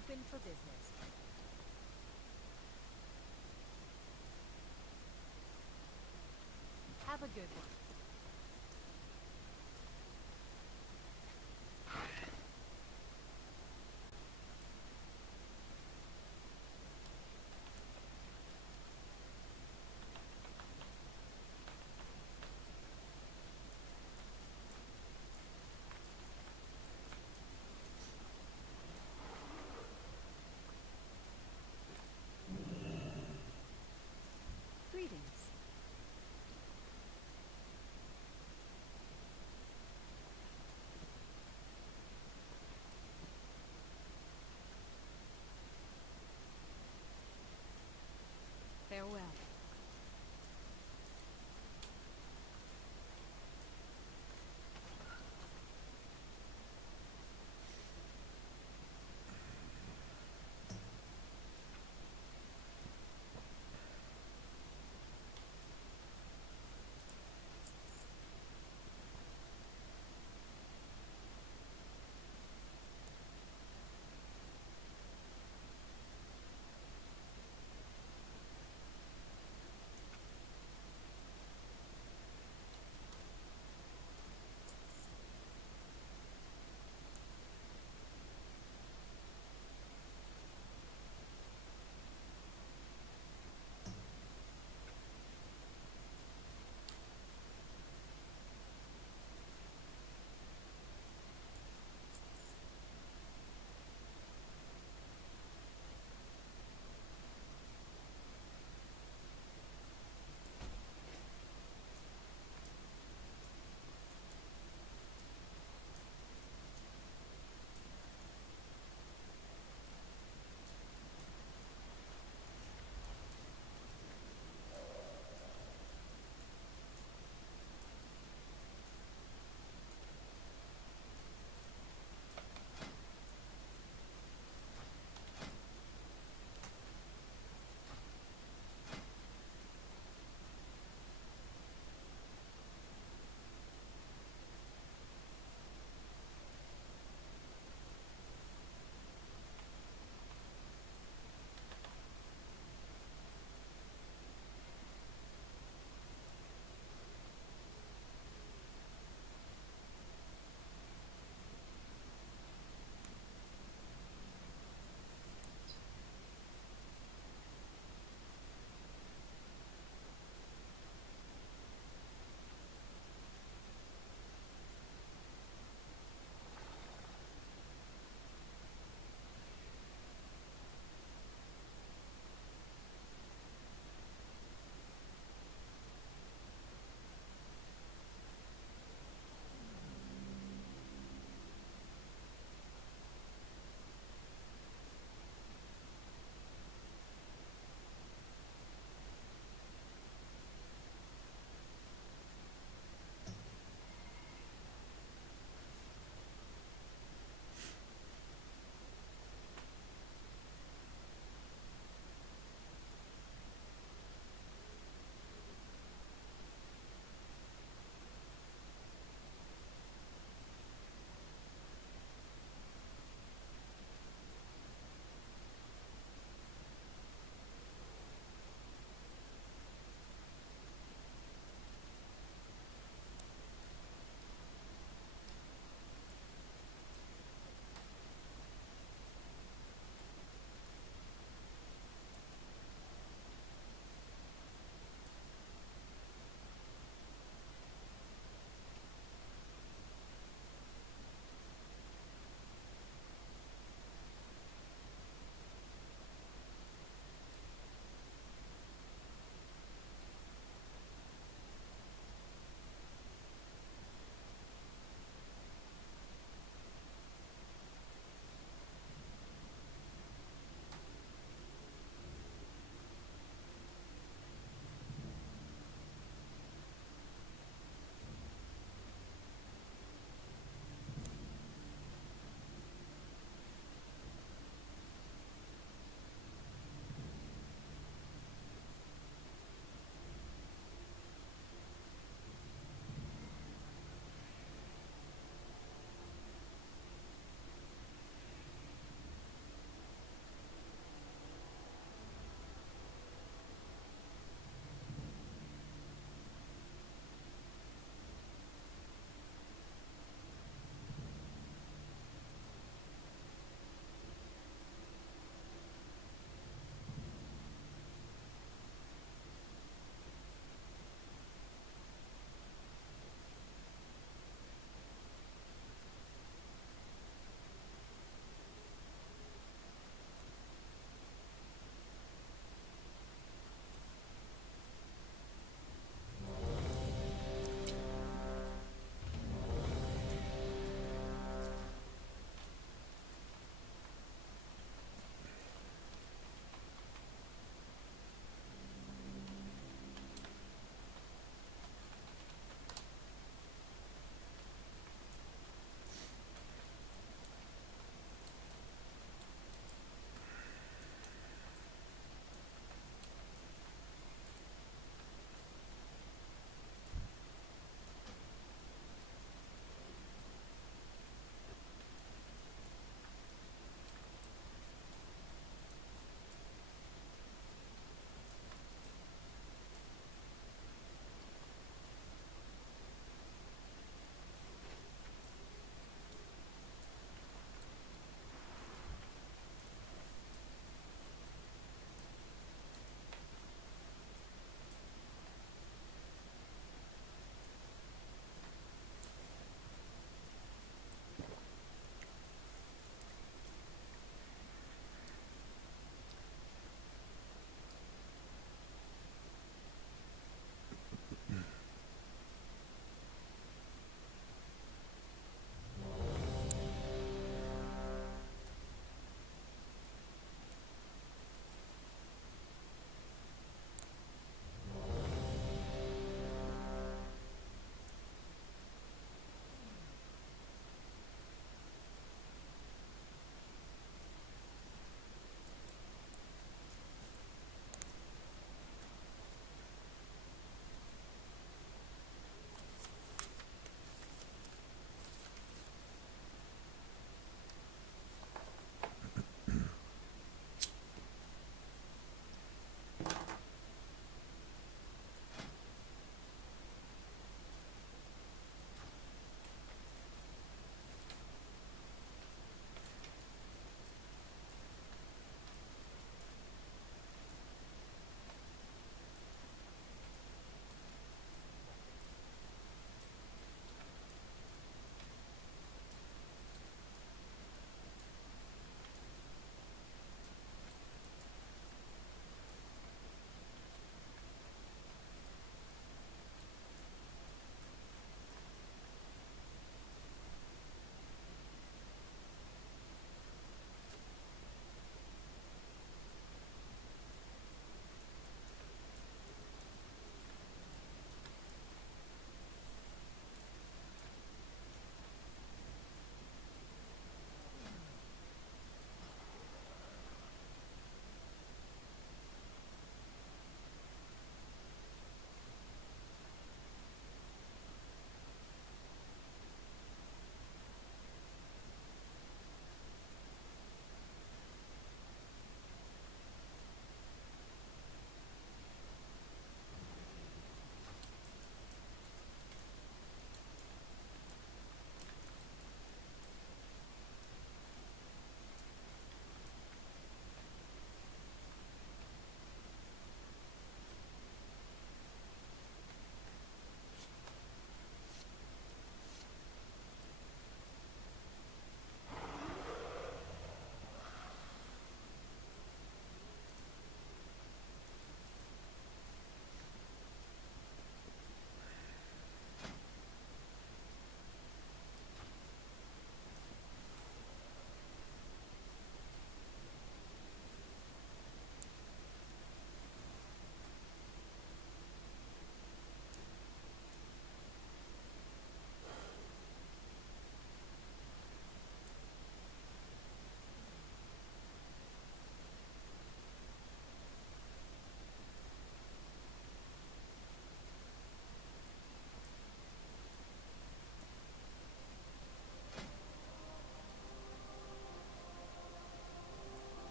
open for business. Have a good one.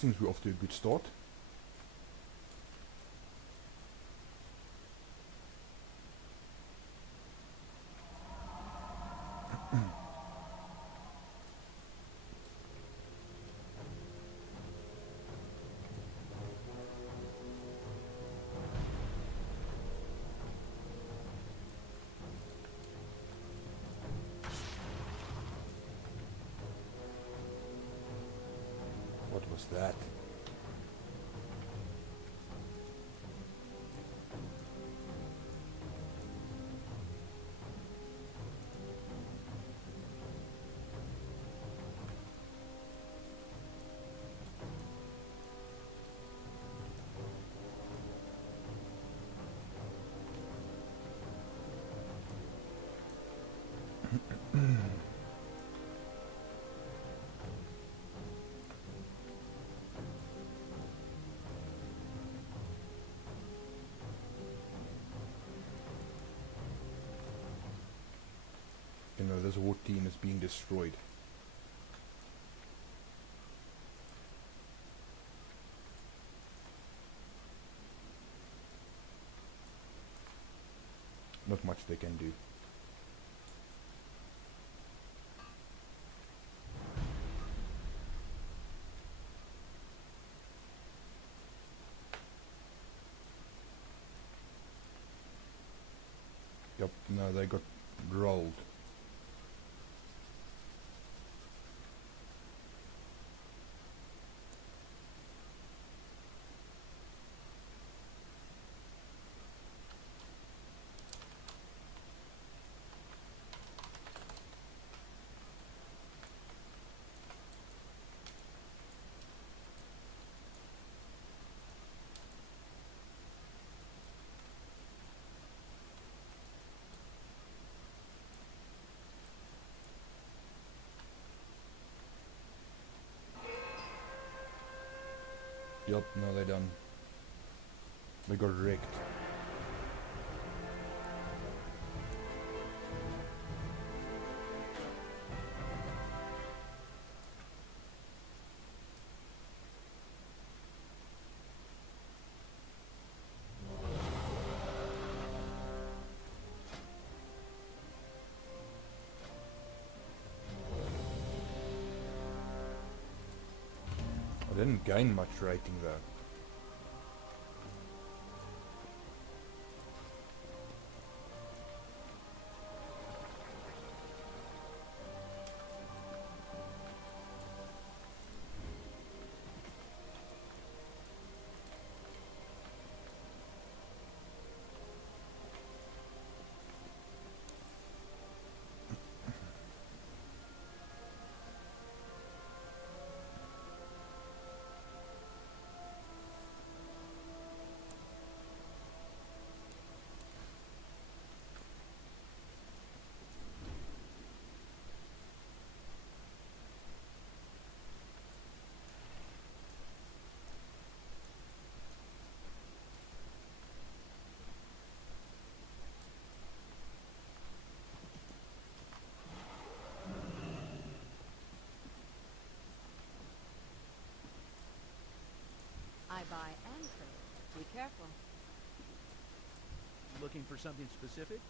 Seems we're off to a good start. What was that? You know, this whole team is being destroyed. Not much they can do. Yep, no, they got rolled. Yup, no, they done. They got wrecked. I didn't gain much rating though. I buy and trade. Be careful. Looking for something specific?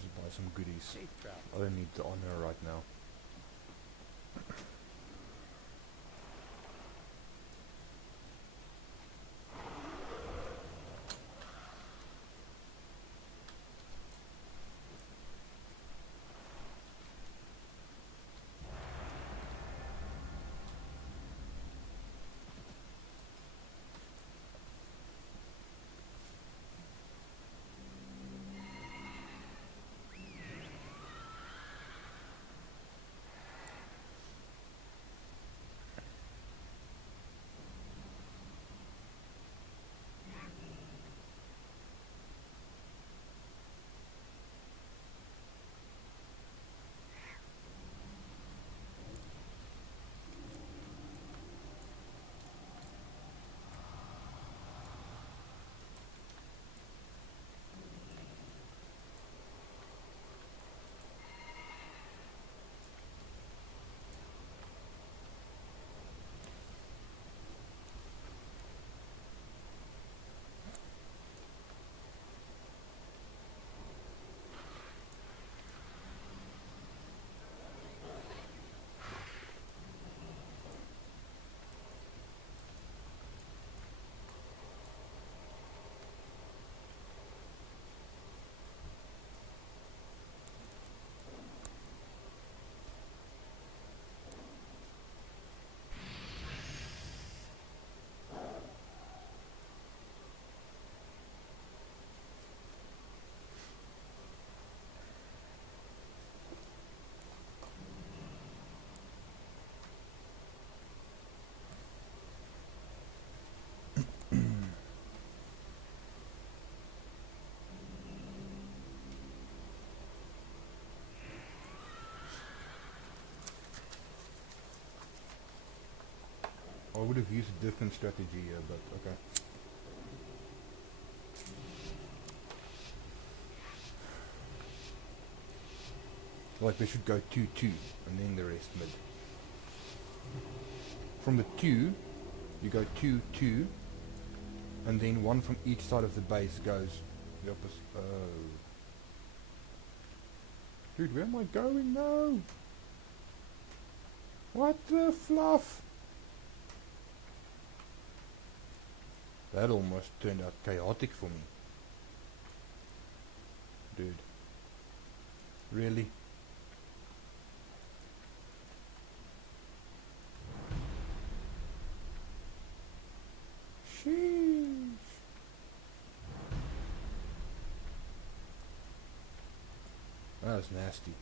Just buy some goodies. Safe travel. I don't need the honor right now. would have used a different strategy here, but okay. Like they should go 2-2 and then the rest mid. From the 2, you go 2-2 and then one from each side of the base goes the opposite. Dude, where am I going now? What the fluff? That almost turned out chaotic for me. Dude. Really? Sheesh. That was nasty.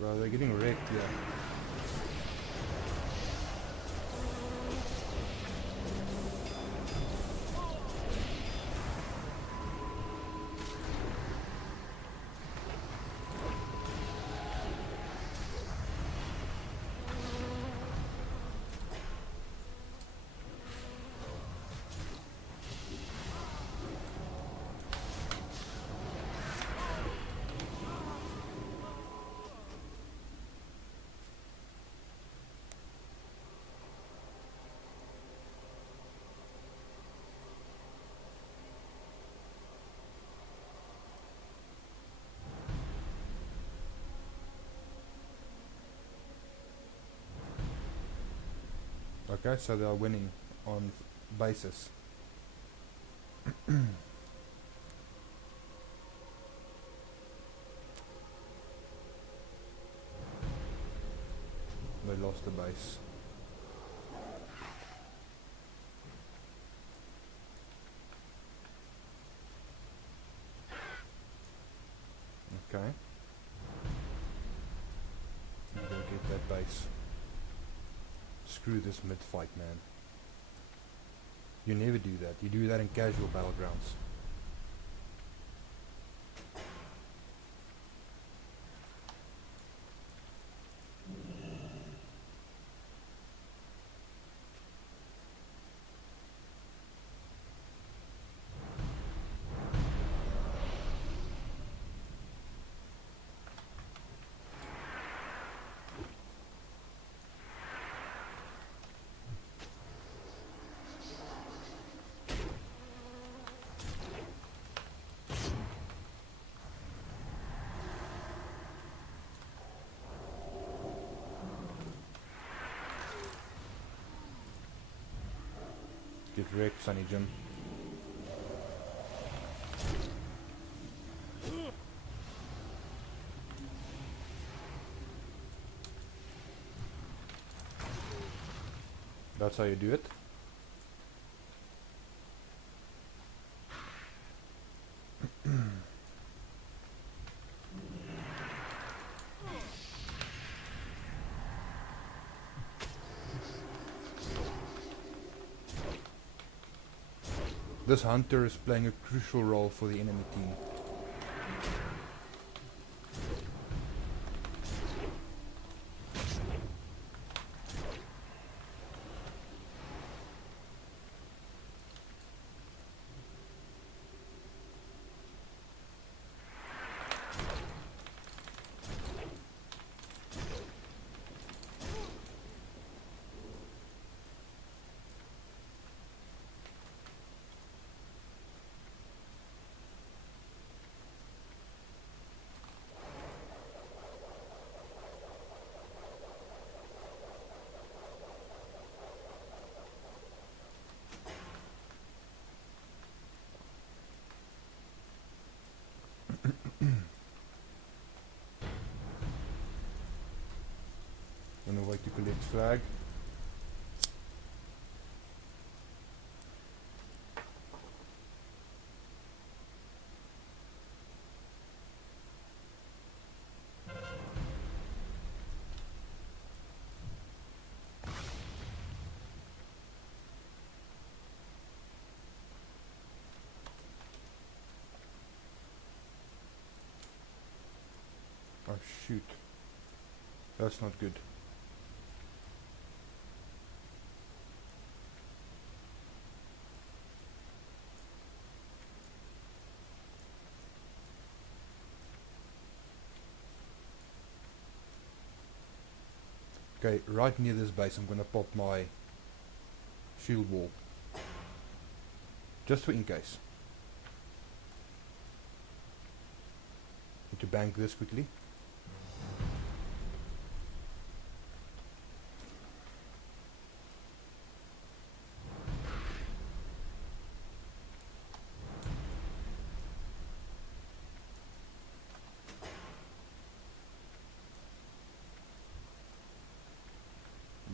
Bro, they're getting wrecked here. Okay, so they are winning on basis. They lost the base. Okay. Go get that base. Screw this mid-fight, man. You never do that. You do that in casual battlegrounds. Get wrecked, Sunny Jim. That's how you do it. This hunter is playing a crucial role for the enemy team. On the way to collect flag. shoot. That's not good. Okay, right near this base I'm gonna pop my shield wall. Just for in case. Need to bank this quickly.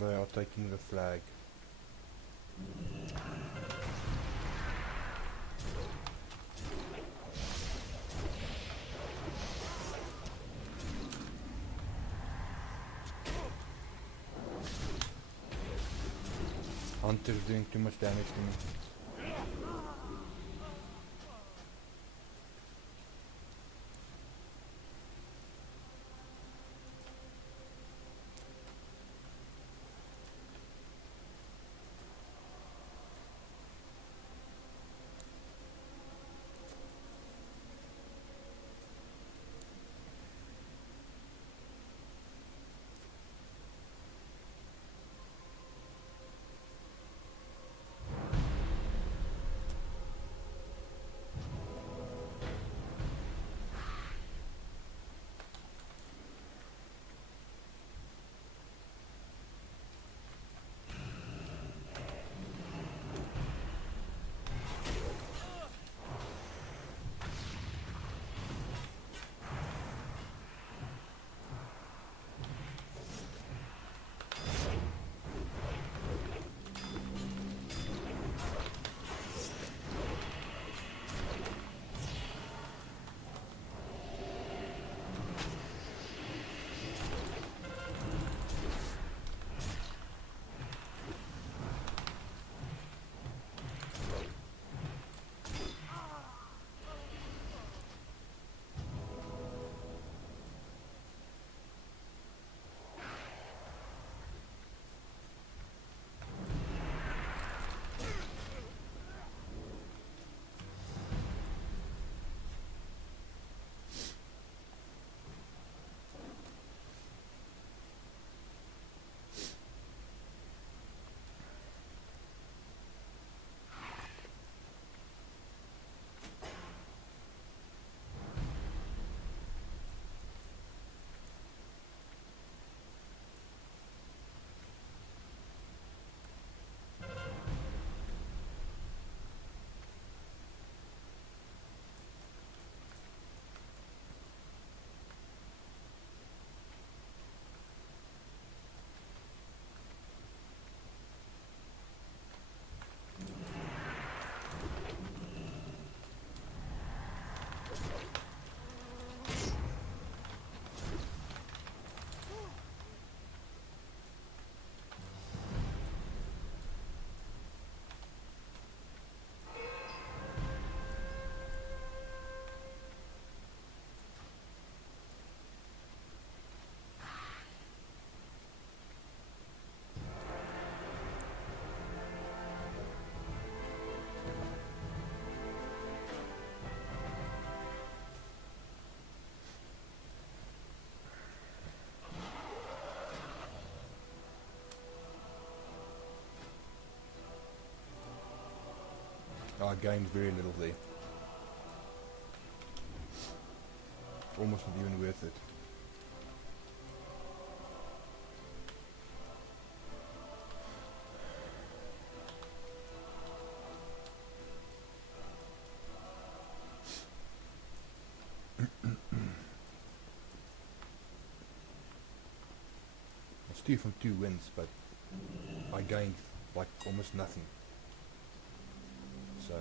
They are taking the flag. Hunter's doing too much damage to me. I gained very little there. Almost not even worth it. It's 2 from 2 wins, but I gained like almost nothing. So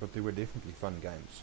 But they were definitely fun games.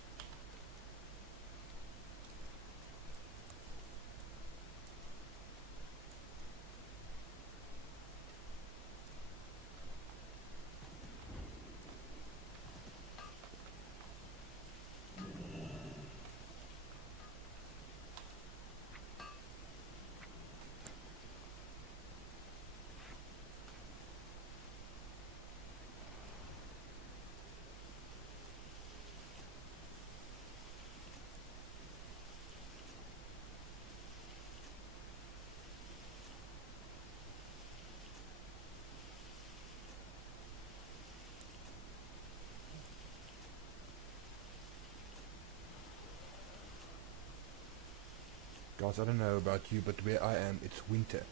Guys, I don't know about you, but where I am, it's winter.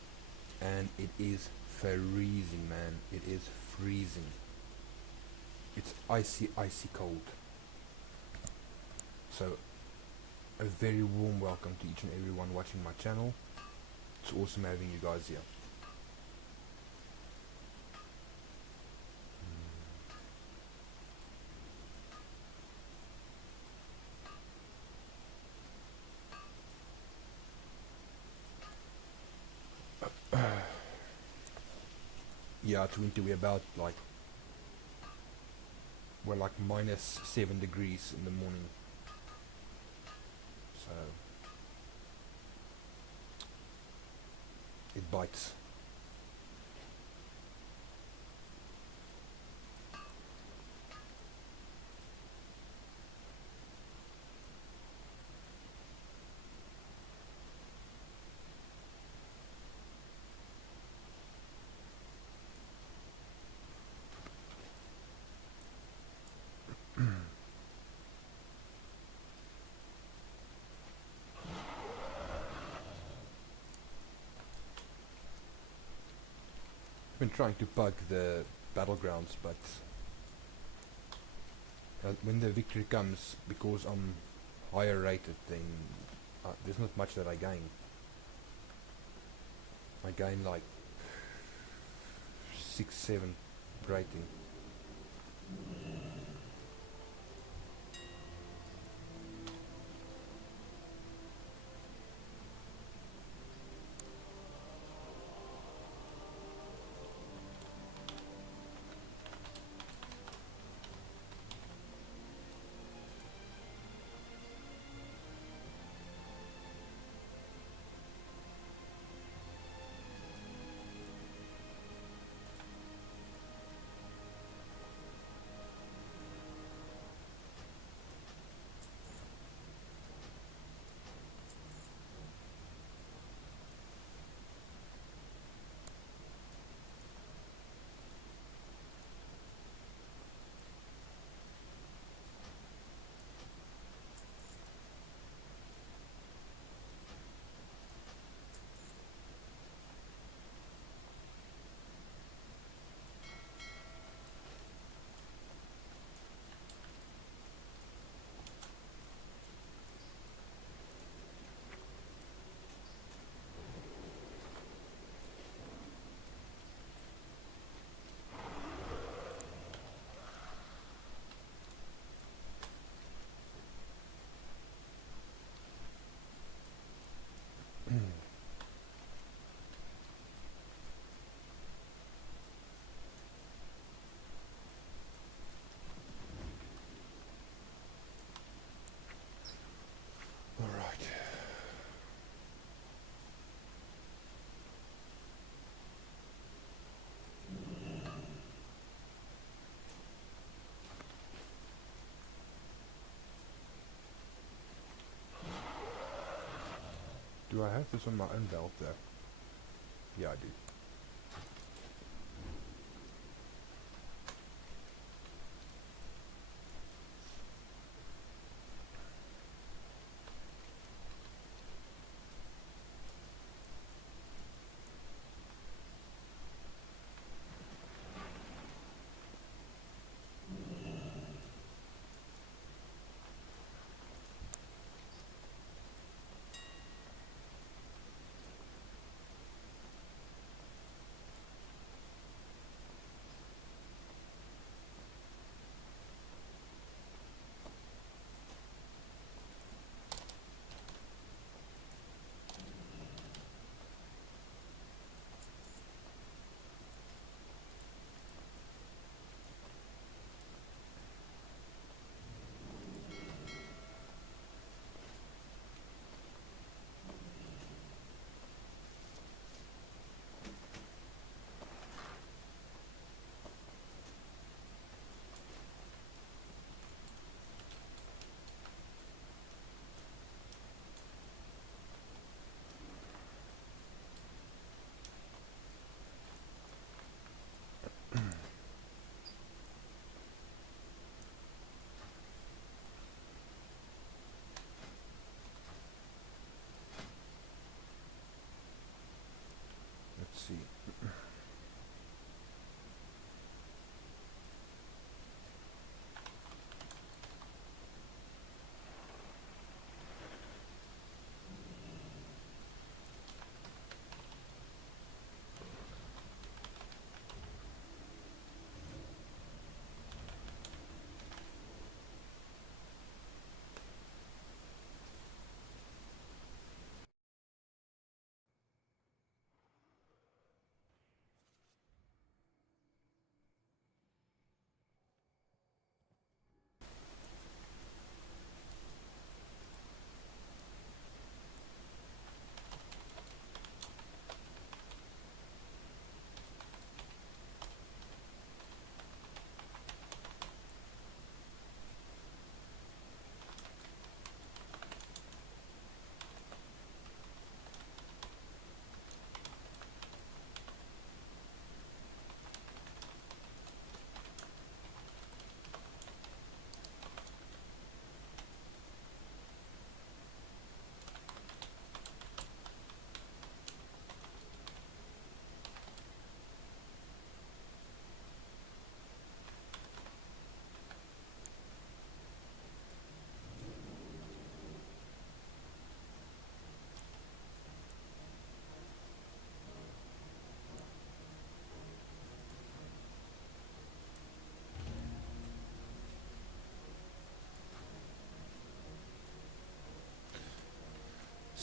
And it is freezing, man. It is freezing. It's icy, icy cold. So, a very warm welcome to each and everyone watching my channel. It's awesome having you guys here. Yeah, it's winter. We're like minus 7 degrees in the morning. So it bites. I've been trying to bug the battlegrounds, but when the victory comes, because I'm higher rated, then there's not much that I gain. I gain like 6, 7 rating. Alright. Do I have this on my own belt there? Yeah, I do.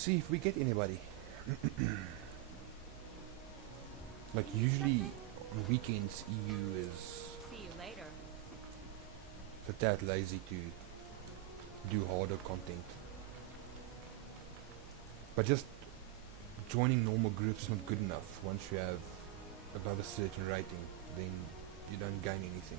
see if we get anybody. Like usually on weekends EU is See you later. a tad lazy to do harder content. But just joining normal groups is not good enough. Once you have above a certain rating, then you don't gain anything.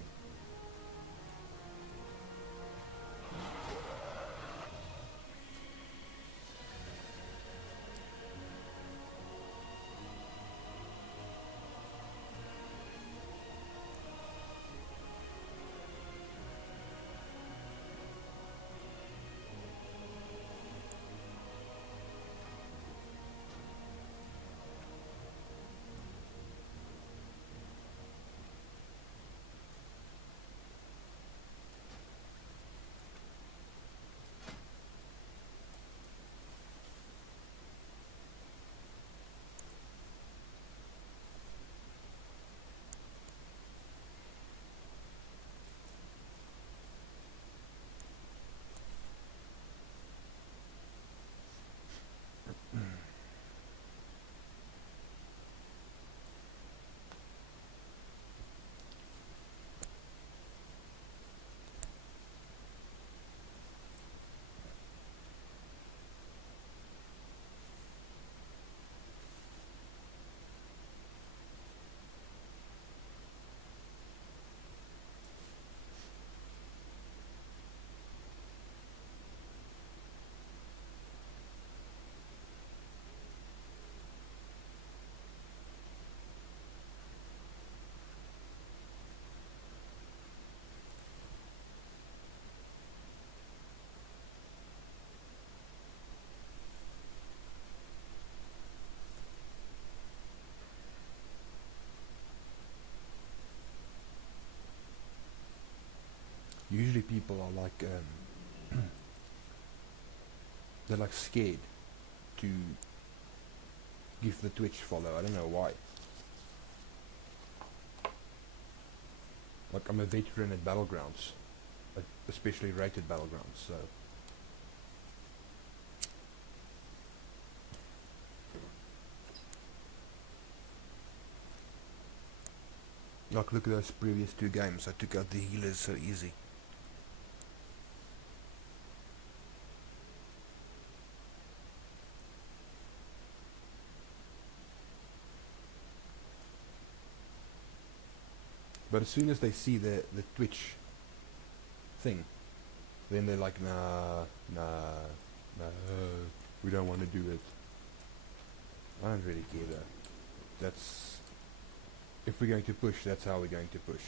Usually people are like they're like scared to give the Twitch follow. I don't know why. Like I'm a veteran at Battlegrounds, like especially rated Battlegrounds, so like look at those previous 2 games. I took out the healers so easy. But as soon as they see the Twitch thing, then they're like, nah, we don't want to do it. I don't really care though. That's, if we're going to push, that's how we're going to push.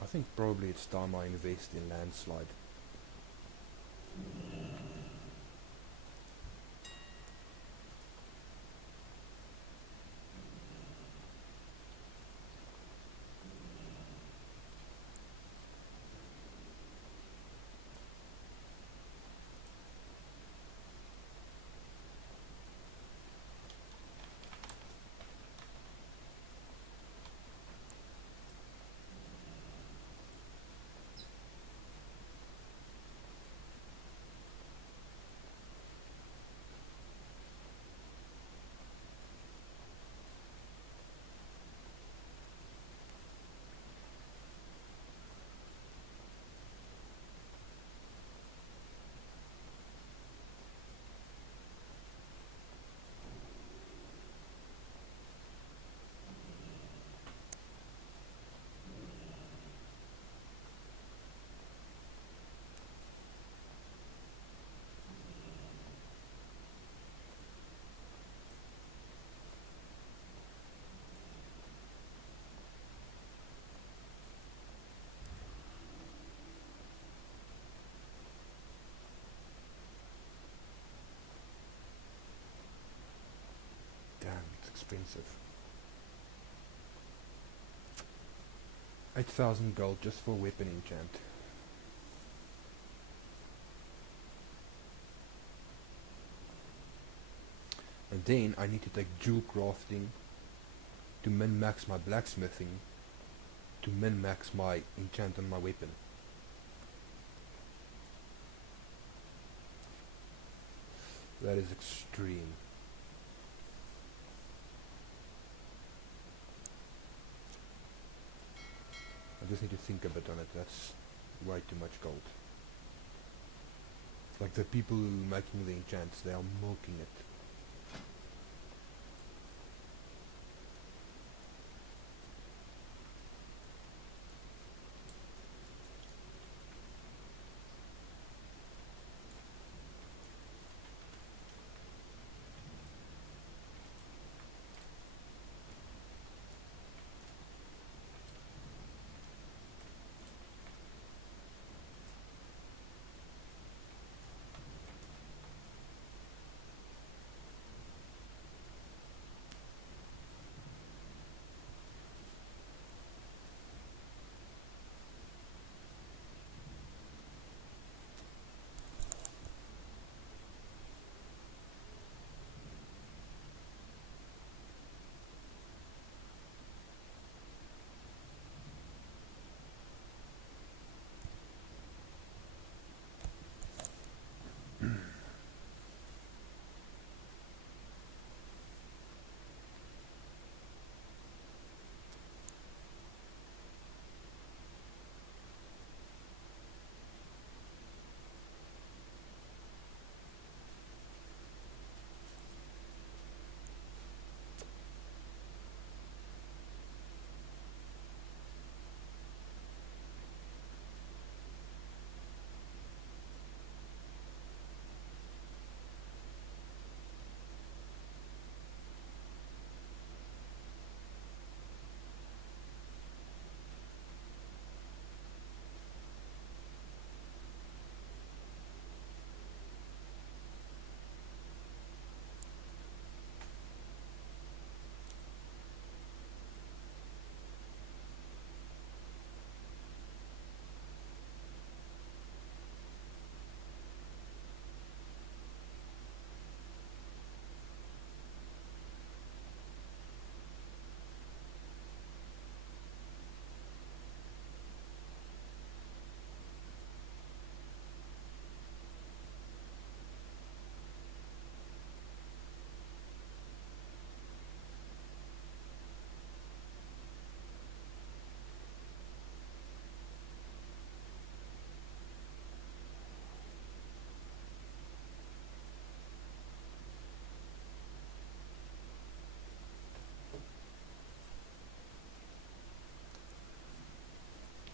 I think probably it's time I invest in Landslide. Damn, it's expensive. 8,000 gold just for weapon enchant. And then I need to take jewel crafting to min-max my blacksmithing to min-max my enchant on my weapon. That is extreme. I just need to think a bit on it. That's way too much gold. Like the people who are making the enchants, they are milking it.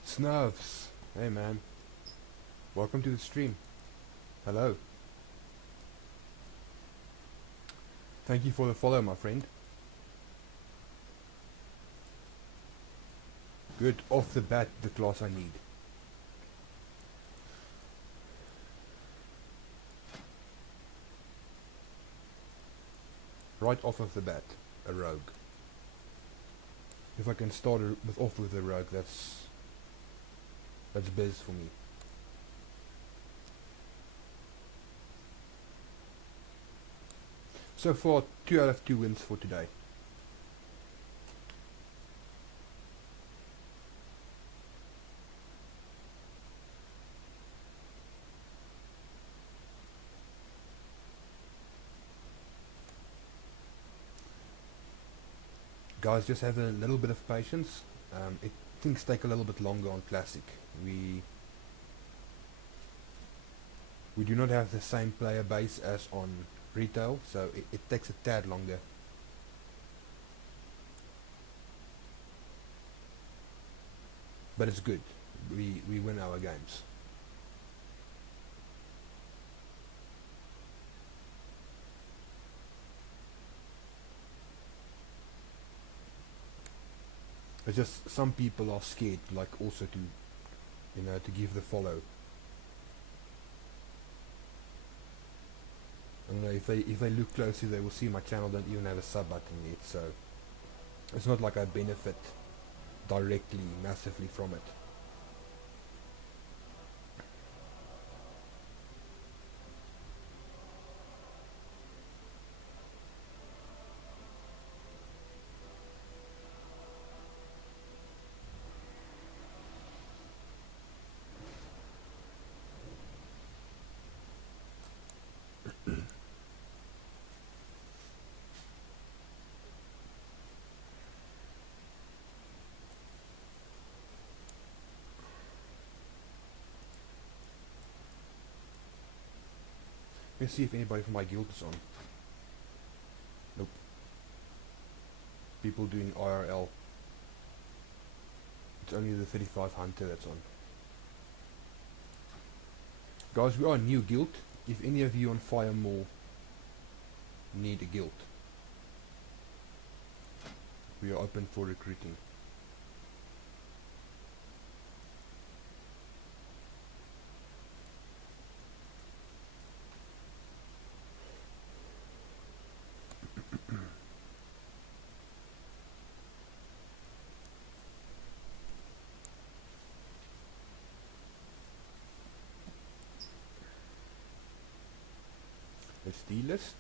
Snubs! Hey man. Welcome to the stream. Hello. Thank you for the follow, my friend. Good, off the bat, the class I need. Right off of the bat, a rogue. If I can start off with a rogue, that's biz for me. So far, 2 out of 2 wins for today. Guys, just have a little bit of patience. Things take a little bit longer on Classic. We do not have the same player base as on Retail, so it takes a tad longer. But it's good. We win our games. It's just some people are scared, like also to give the follow. I don't know, if they look closely, they will see my channel don't even have a sub button yet, so it's not like I benefit directly massively from it. Let's see if anybody from my guild is on. Nope. People doing IRL. It's only the 35 hunter that's on. Guys, we are a new guild. If any of you on Fire Mall need a guild, we are open for recruiting. Let's delist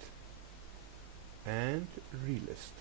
and relist.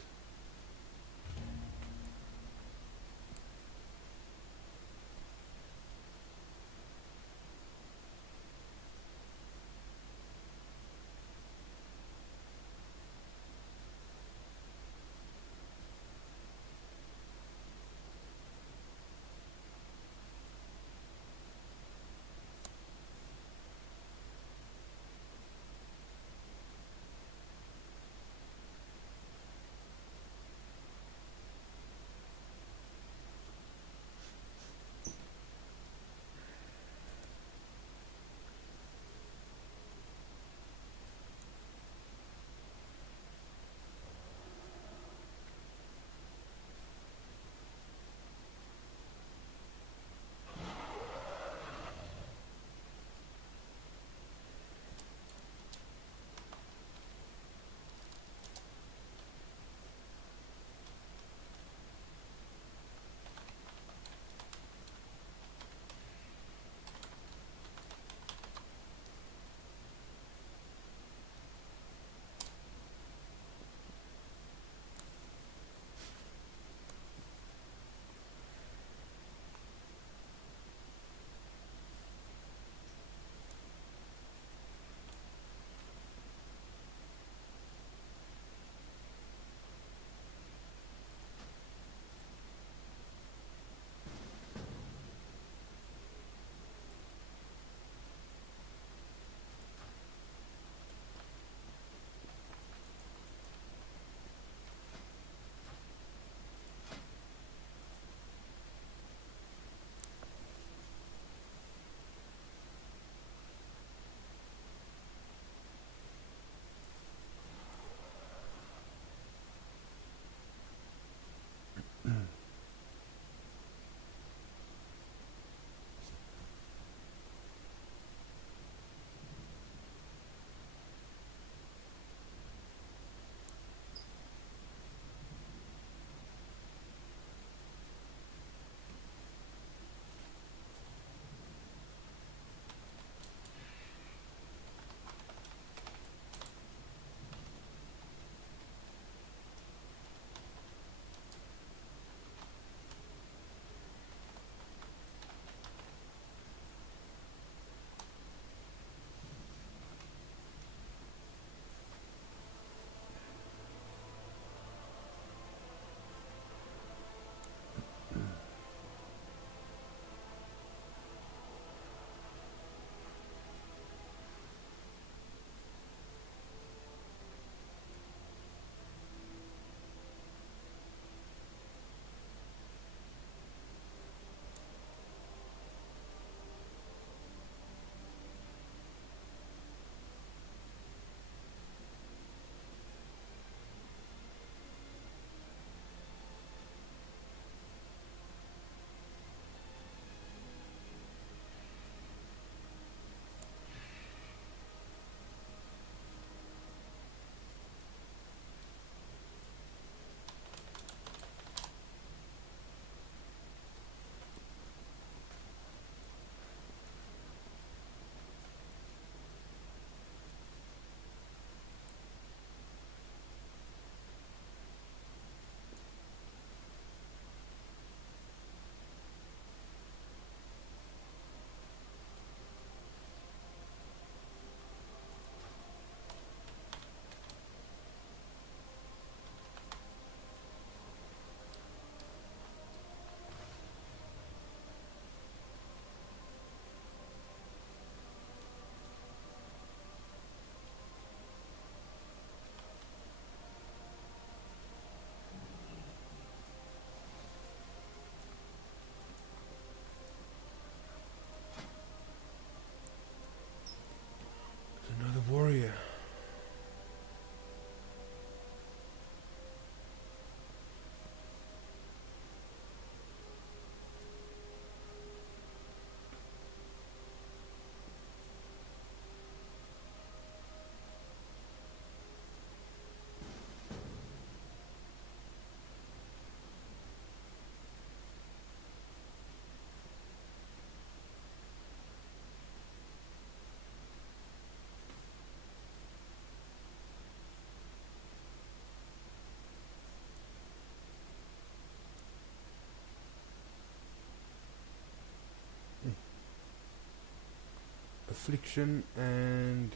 affliction and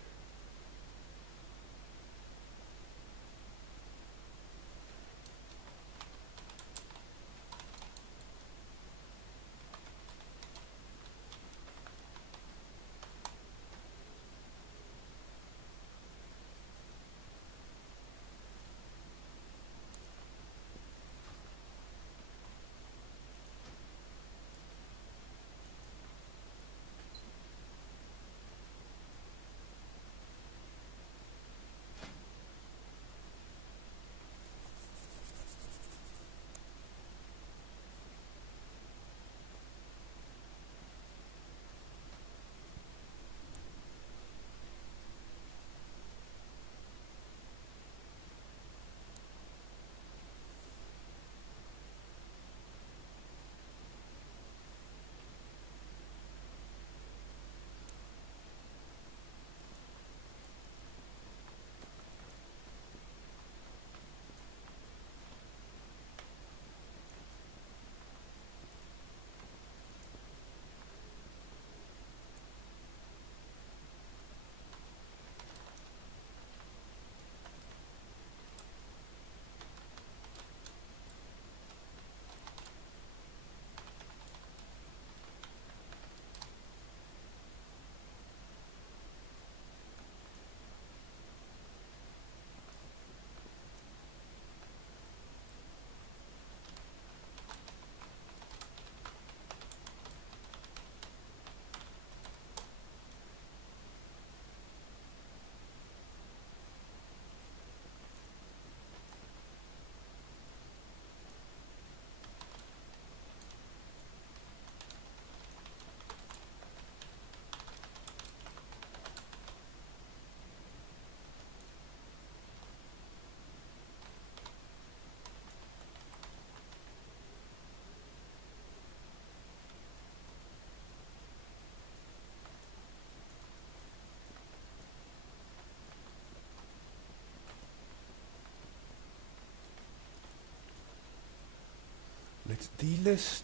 let's delist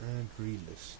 and relist.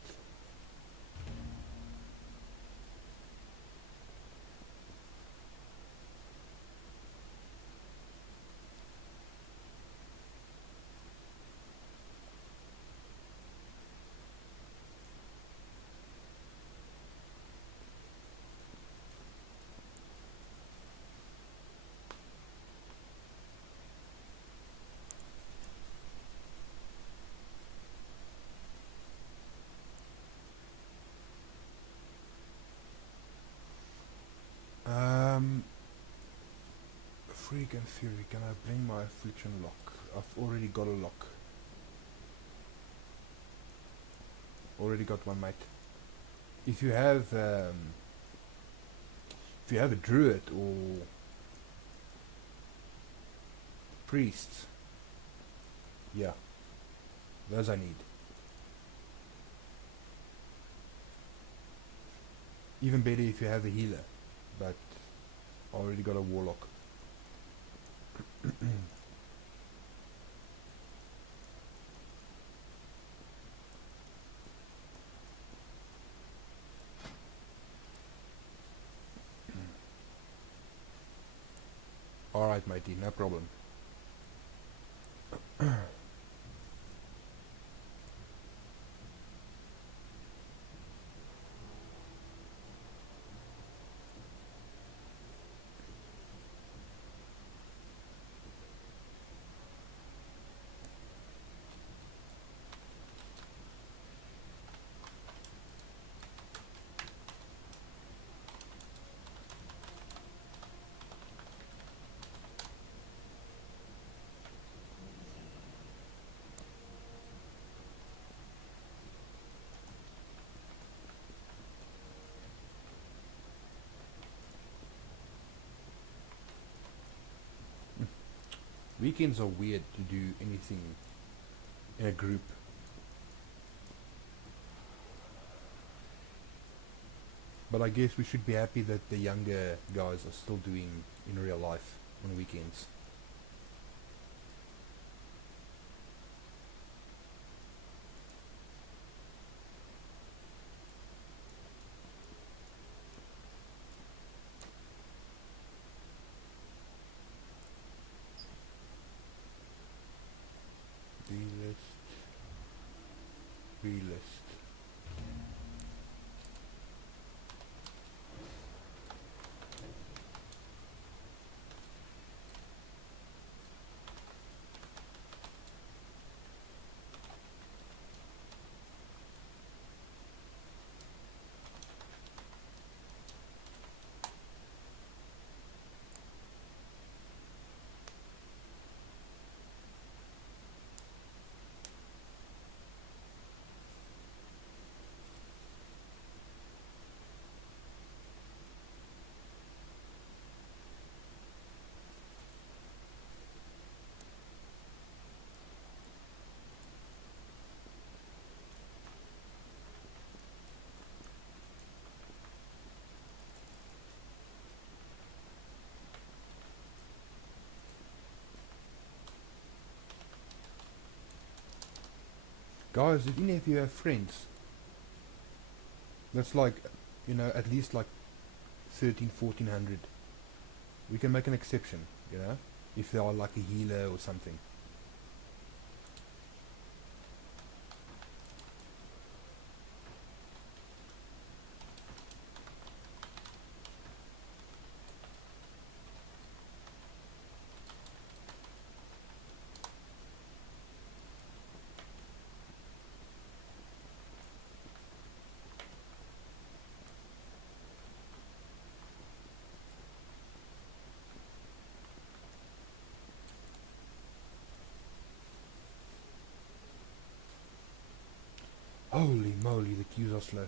Freak and Fury, can I bring my affliction lock? I've already got a lock. Already got one, mate. If you have a druid or priests, yeah, those I need. Even better if you have a healer, but I already got a warlock. Alright, matey, no problem. Weekends are weird to do anything in a group. But I guess we should be happy that the younger guys are still doing in real life on weekends. Relist. Guys, if any of you have friends that's like, you know, at least like 1400, we can make an exception, you know, if they are like a healer or something. Holy moly, the queues are slow.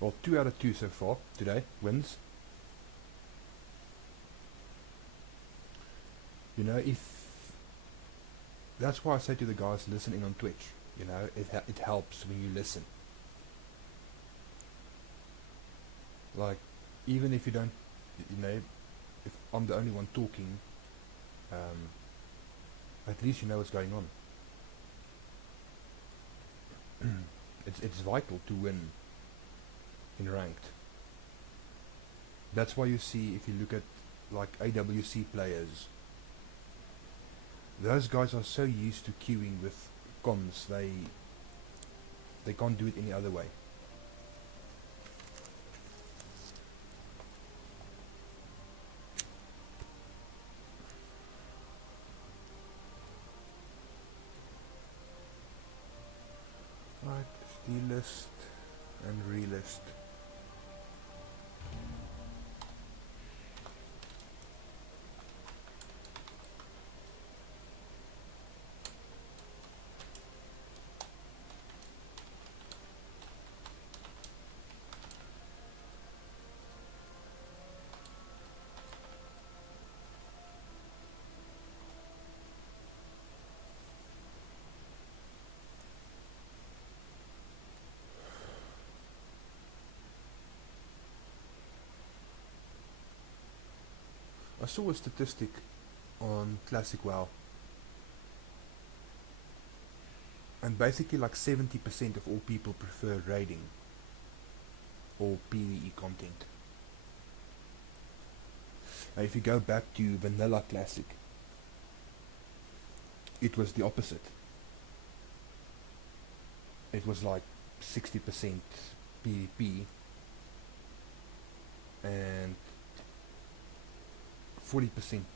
Well, 2 out of 2 so far today wins. You know, if that's why I say to the guys listening on Twitch, you know, it helps when you listen. Like, even if you don't, you know, if I'm the only one talking, at least you know what's going on. It's vital to win in ranked. That's why you see, if you look at like AWC players, those guys are so used to queuing with comms, they can't do it any other way. Right, delist and relist. I saw a statistic on Classic WoW, and basically like 70% of all people prefer raiding or PvE content. Now if you go back to Vanilla Classic, it was the opposite. It was like 60% PvP and 40%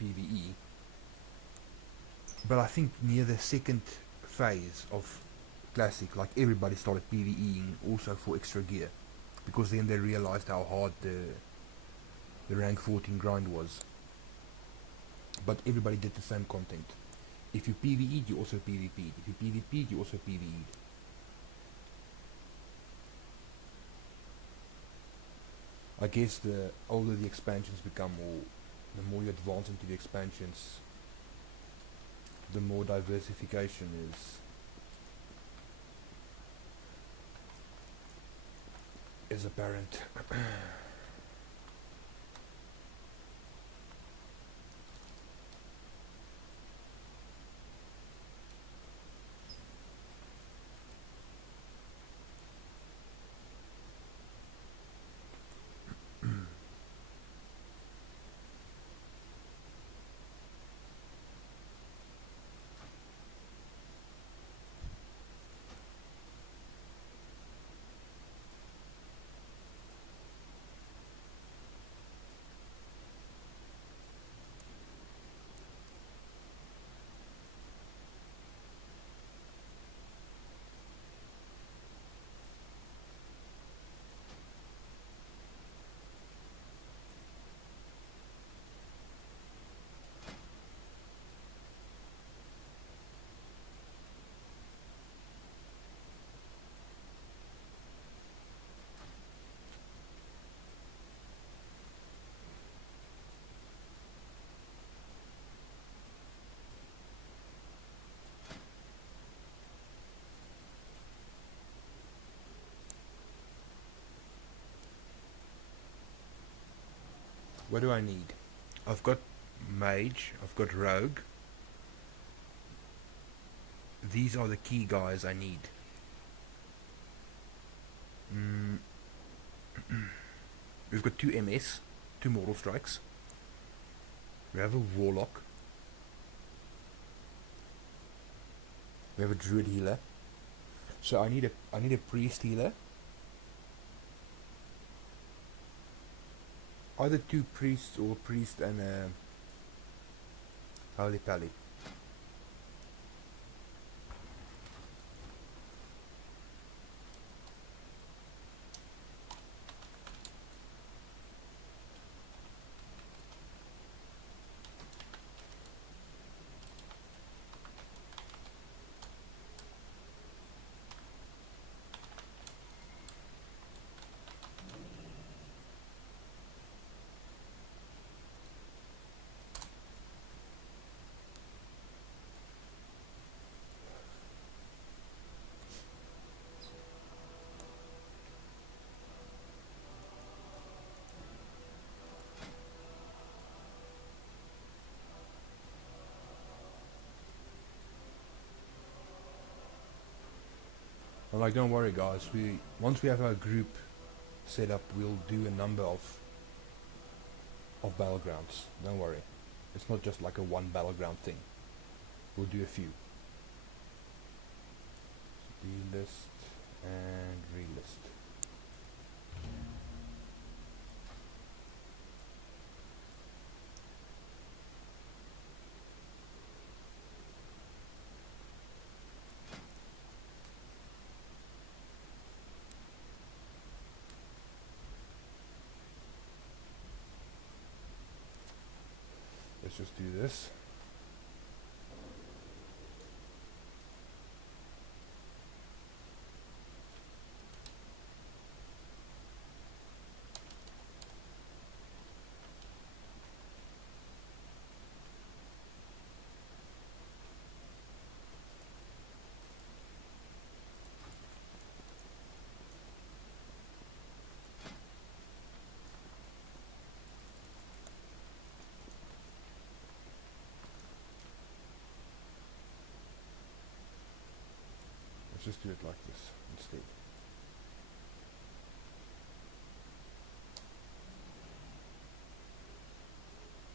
PvE. But I think near the second phase of Classic, like everybody started PvEing also for extra gear, because then they realized how hard the rank 14 grind was. But everybody did the same content. If you PvE'd, you also PvP'd. If you PvP'd, you also PvE'd. I guess the older the expansions become, or the more you advance into the expansions, the more diversification is apparent. What do I need? I've got mage, I've got rogue. These are the key guys I need. Mm. We've got 2 MS, 2 mortal strikes. We have a warlock. We have a druid healer. So I need a priest healer. Either 2 priests or a priest and a holy pally. I'm like, don't worry guys, once we have our group set up, we'll do a number of battlegrounds. Don't worry. It's not just like a one battleground thing. We'll do a few. Delist and relist. Let's just do this. Let's just do it like this instead.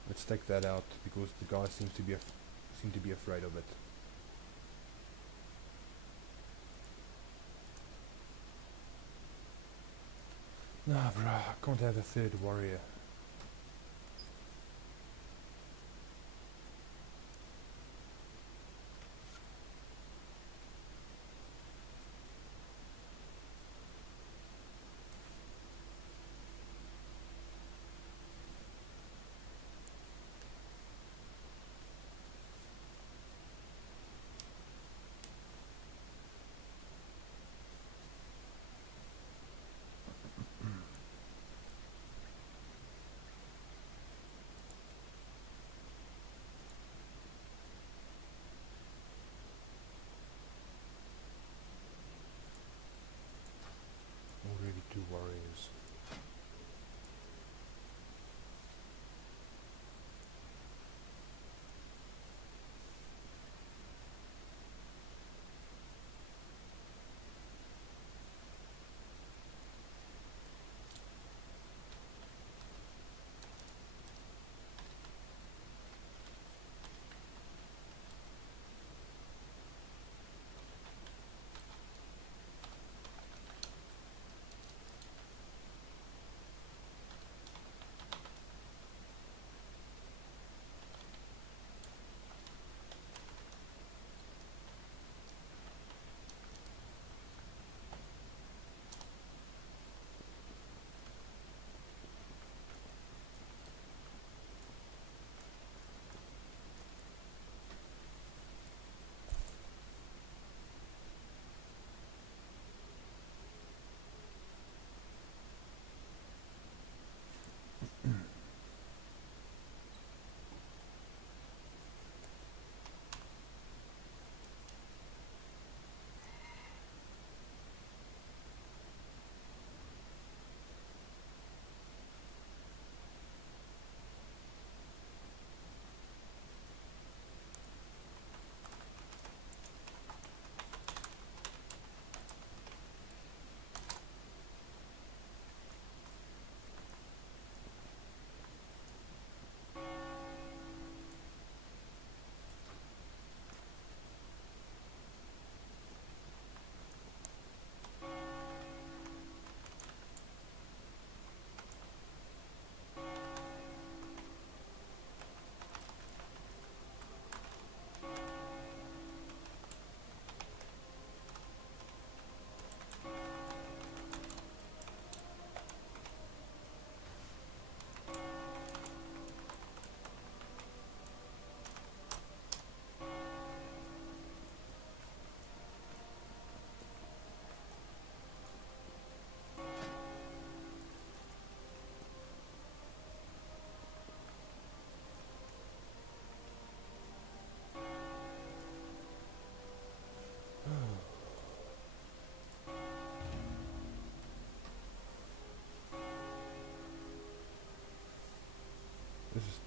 Let's take that out because the guy seem to be afraid of it. Nah, bro, I can't have a third warrior.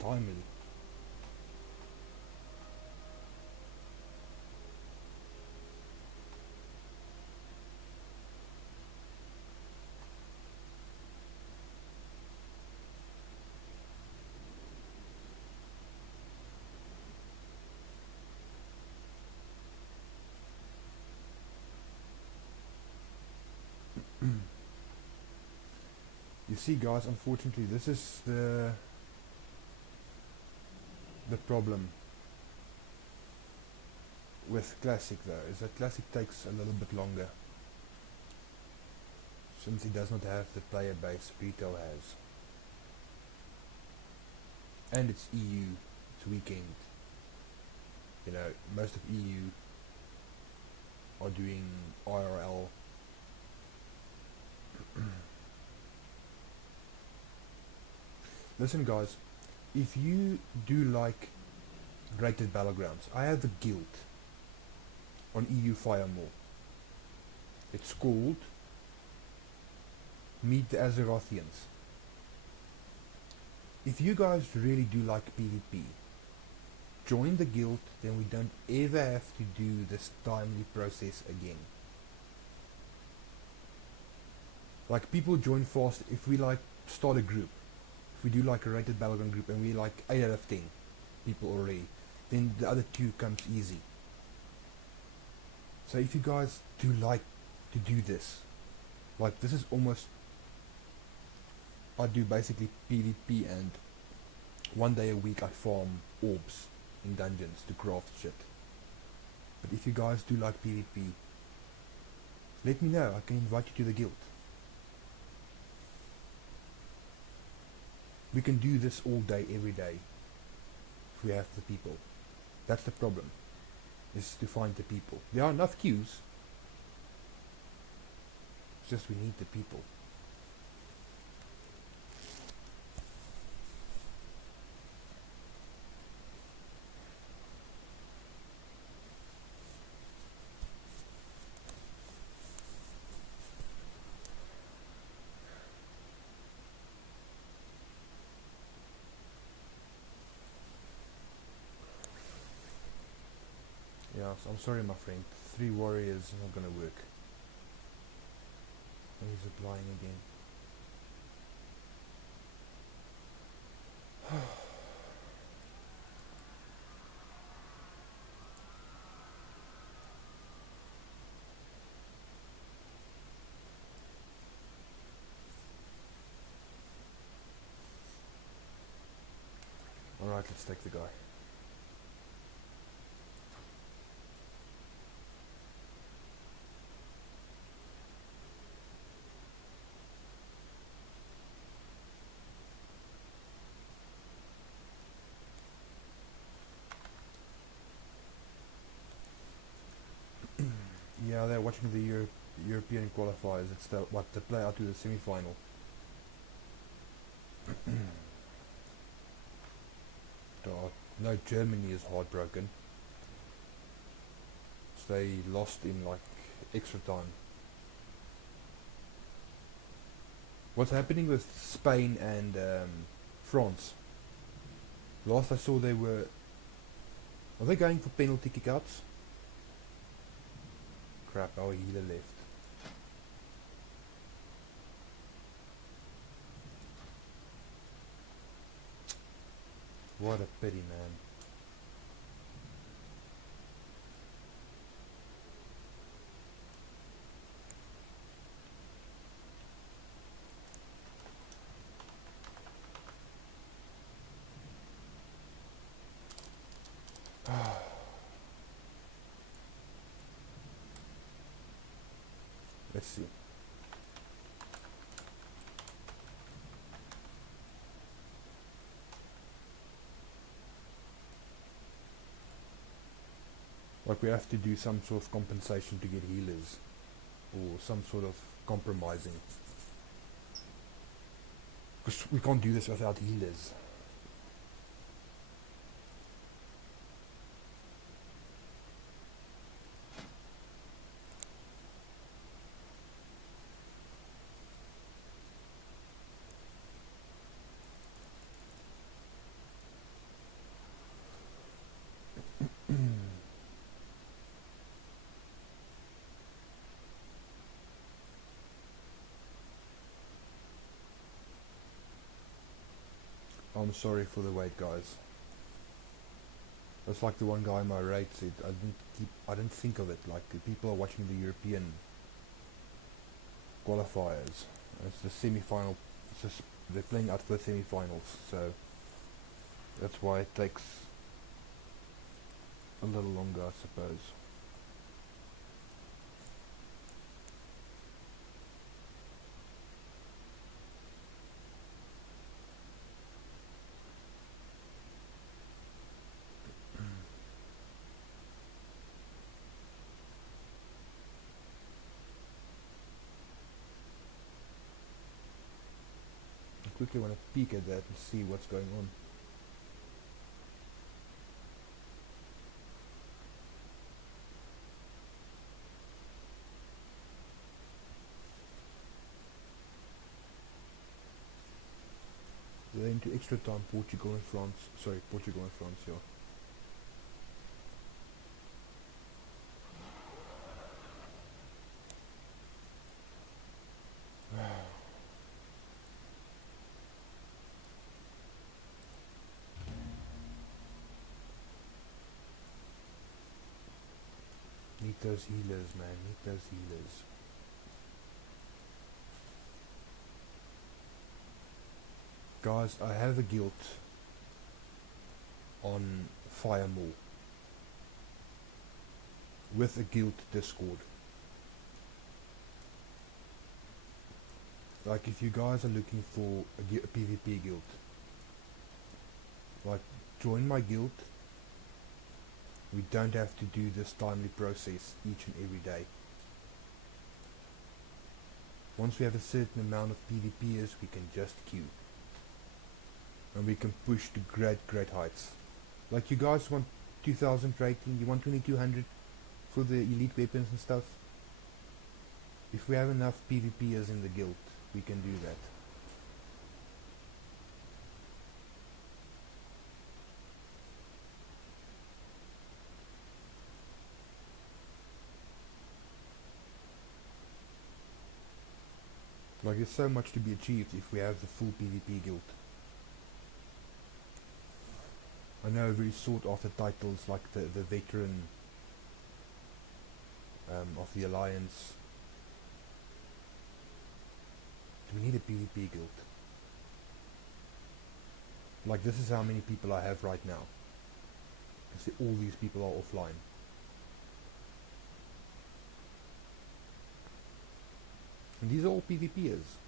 timely. You see, guys, unfortunately, this is the problem with Classic, though, is that Classic takes a little bit longer, since it does not have the player base Retail has. And it's EU, it's weekend. You know, most of EU are doing IRL. Listen, guys, if you do like rated battlegrounds, I have a guild on EU Firemore. It's called Meet the Azerothians. If you guys really do like PvP, join the guild, then we don't ever have to do this timely process again. Like, people join fast if we like start a group. If we do like a rated battleground group and we like 8 out of 10 people already, then the other 2 comes easy. So if you guys do like to do this, like, this is almost, I do basically PvP, and one day a week I farm orbs in dungeons to craft shit. But if you guys do like PvP, let me know, I can invite you to the guild. We can do this all day, every day, if we have the people. That's the problem, is to find the people. There are enough queues, it's just we need the people. Yeah, so I'm sorry, my friend. 3 warriors is not gonna work. And he's applying again. Alright, let's take the guy. Yeah, they're watching the European qualifiers. It's the play out to the semi-final. No, Germany is heartbroken. So they lost in like extra time. What's happening with Spain and France? Last I saw, are they going for penalty kickouts? Crap, our healer left. What a pity, man. Let's see. Like, we have to do some sort of compensation to get healers, or some sort of compromising, because we can't do this without healers. I'm sorry for the wait, guys. That's like the one guy in my raid said. I didn't think of it. Like the people are watching the European qualifiers. It's the semi-final. They're playing out for the semi-finals, so that's why it takes a little longer, I suppose. I quickly want to peek at that and see what's going on. They're into extra time, Portugal and France. Sorry, Portugal and France, yeah. Need those healers, man. Need those healers. Guys, I have a guild on Firemall with a guild Discord. Like if you guys are looking for a PvP guild, like join my guild. We don't have to do this timely process each and every day. Once we have a certain amount of PvPers, we can just queue. And we can push to great heights. Like you guys want 2000 rating, you want 2200 for the elite weapons and stuff. If we have enough PvPers in the guild, we can do that. Like there's so much to be achieved if we have the full PvP guild. I know very sought after titles like the veteran of the Alliance. Do we need a PvP guild? Like this is how many people I have right now. You see all these people are offline. And these are all PvPers.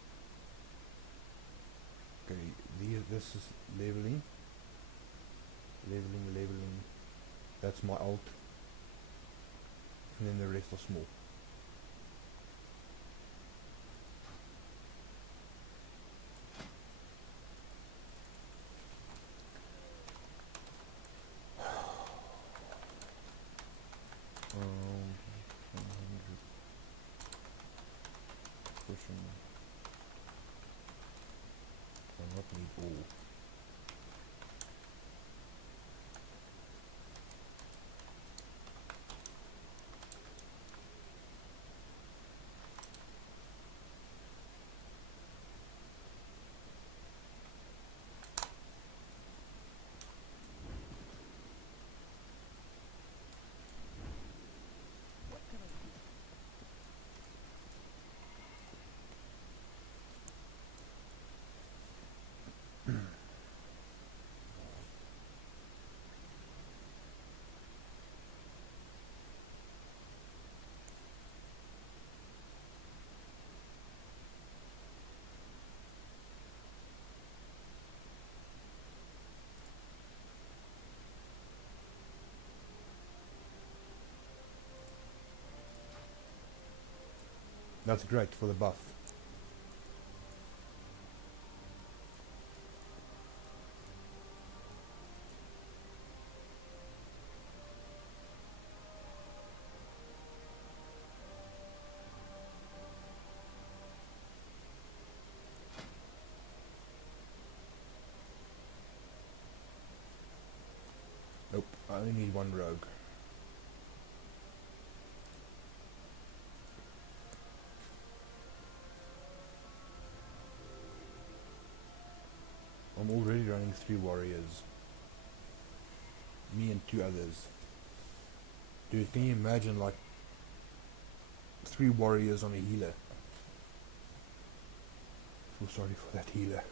Okay, this is leveling. Leveling. That's my alt. And then the rest are small. Pushing. I not need all. What can I do? That's great for the buff. Nope, I only need one rogue. I'm already running 3 warriors. Me and 2 others. Dude, can you imagine like 3 warriors on a healer? I feel sorry for that healer.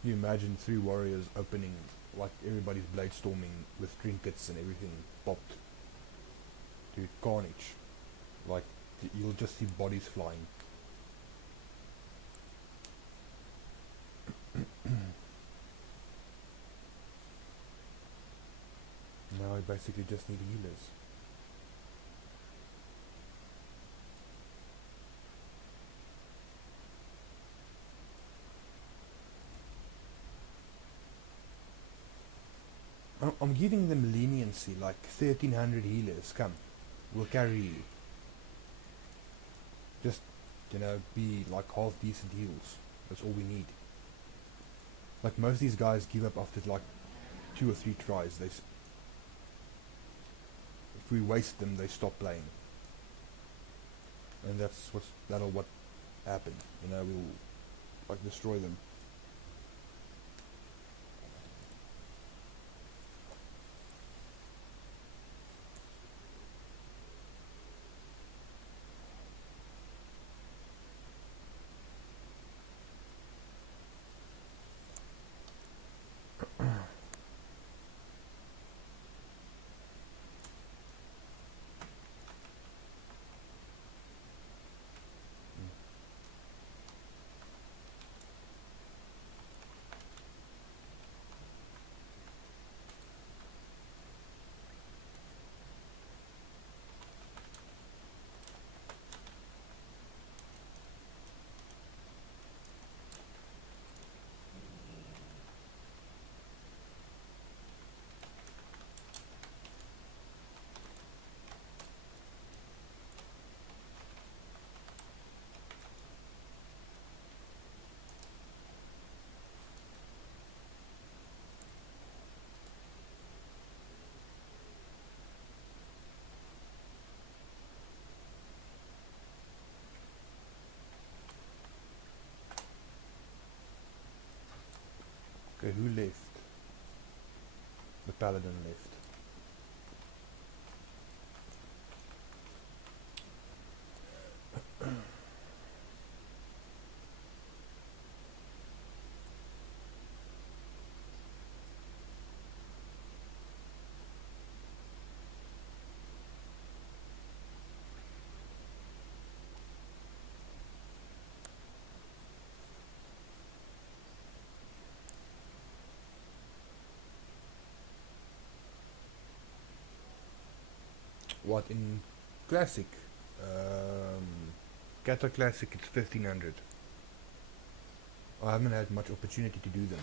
Can you imagine 3 warriors opening, like everybody's blade storming with trinkets and everything popped? Dude, carnage. Like, you'll just see bodies flying. Now I basically just need healers. I'm giving them leniency, like 1300 healers, come, we'll carry you. Just, be like half decent heals. That's all we need. Like most of these guys give up after like 2 or 3 tries. If we waste them, they stop playing. And that'll what happen. We'll like destroy them. Okay, who left? The paladin left. What in classic? Cataclysm it's 1500. I haven't had much opportunity to do them.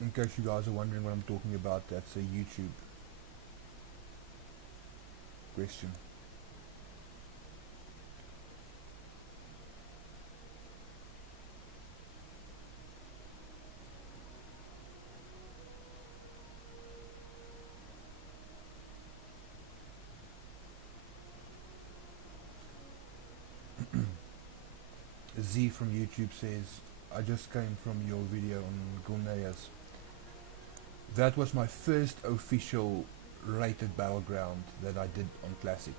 In case you guys are wondering what I'm talking about, that's a YouTube question. Z from YouTube says, I just came from your video on Gulneas. That was my first official rated battleground that I did on Classic.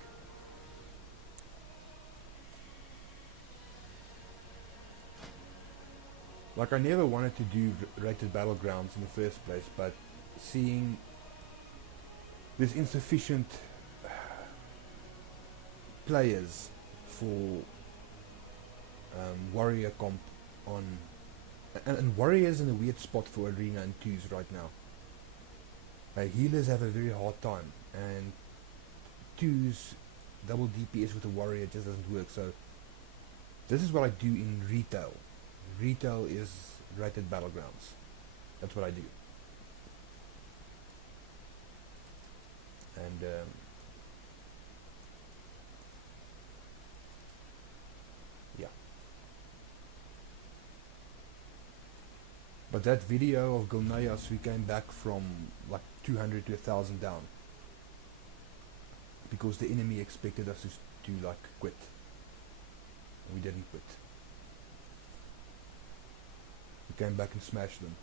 Like, I never wanted to do rated battlegrounds in the first place, but seeing there's insufficient players for warrior comp on, and warriors in a weird spot for arena and 2s right now. Healers have a very hard time, and 2s double DPS with a warrior just doesn't work. So this is what I do in retail. Retail is rated battlegrounds. That's what I do. and yeah. But that video of Gulneas, we came back from like 200 to 1,000 down because the enemy expected us to like quit. We didn't quit. We came back and smashed them.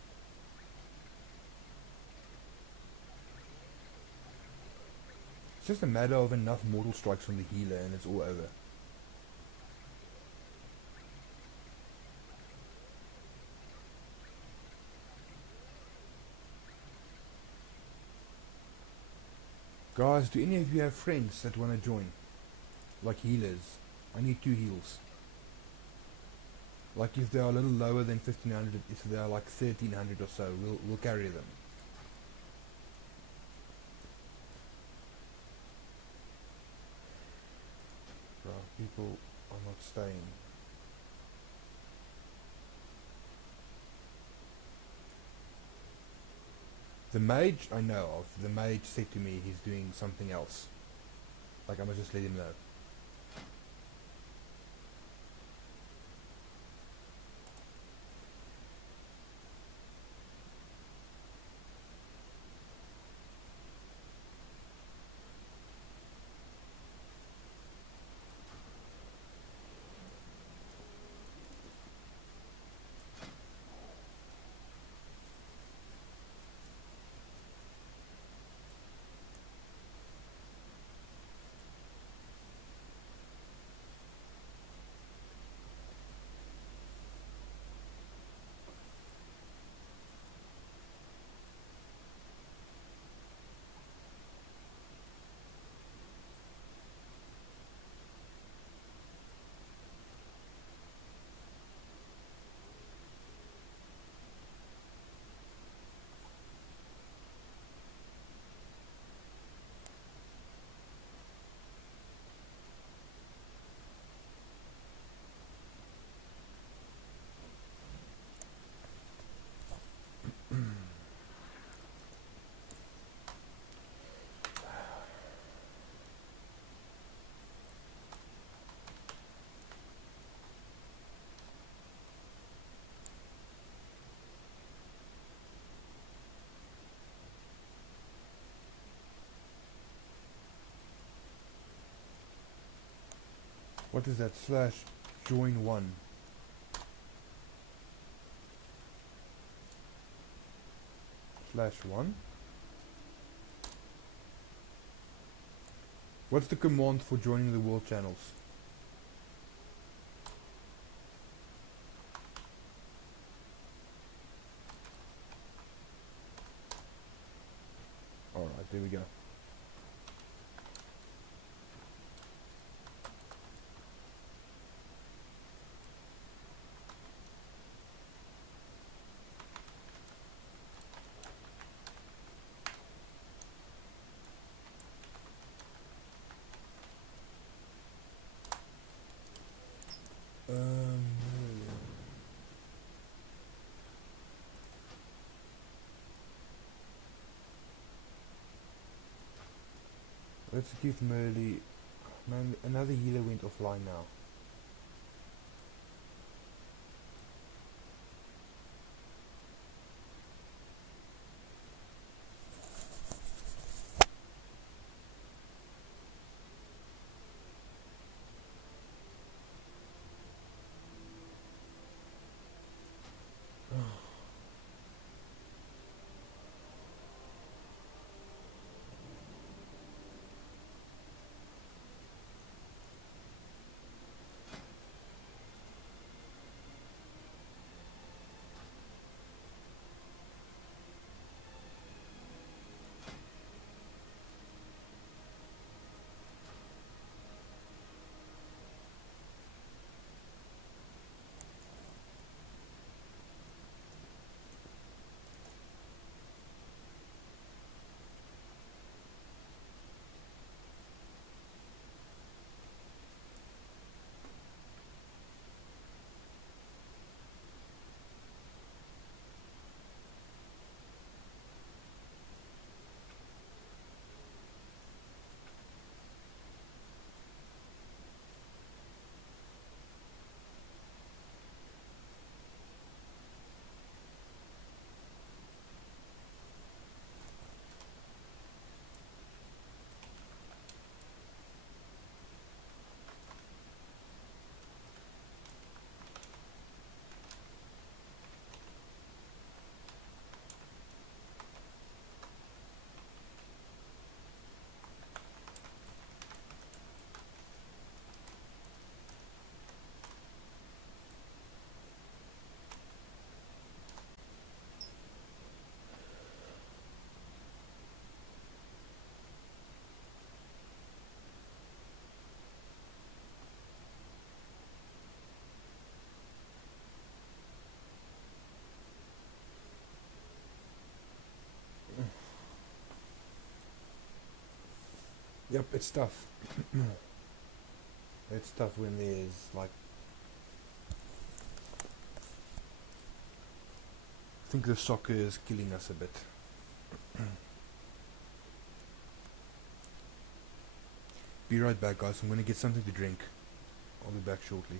It's just a matter of enough mortal strikes from the healer and it's all over. Guys, do any of you have friends that want to join? Like healers? I need 2 heals. Like if they are a little lower than 1500, if they are like 1300 or so, we'll carry them. Bro, people are not staying. The mage I know of. The mage said to me he's doing something else. Like I must just let him know. What is that? Slash join 1. Slash 1. What's the command for joining the world channels? Alright, there we go. Let's give Merly... Man, another healer went offline now. Yep, it's tough. It's tough when there's like. I think the soccer is killing us a bit. Be right back, guys. I'm gonna get something to drink. I'll be back shortly.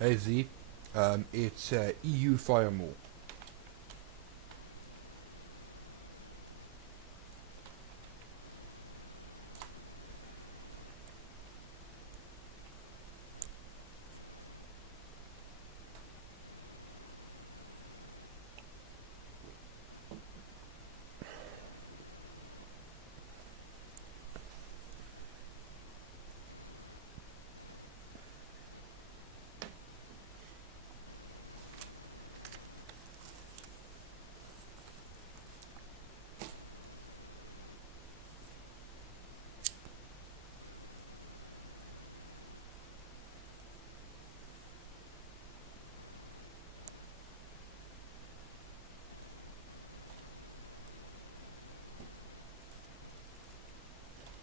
Hey Z, it's EU Firemore.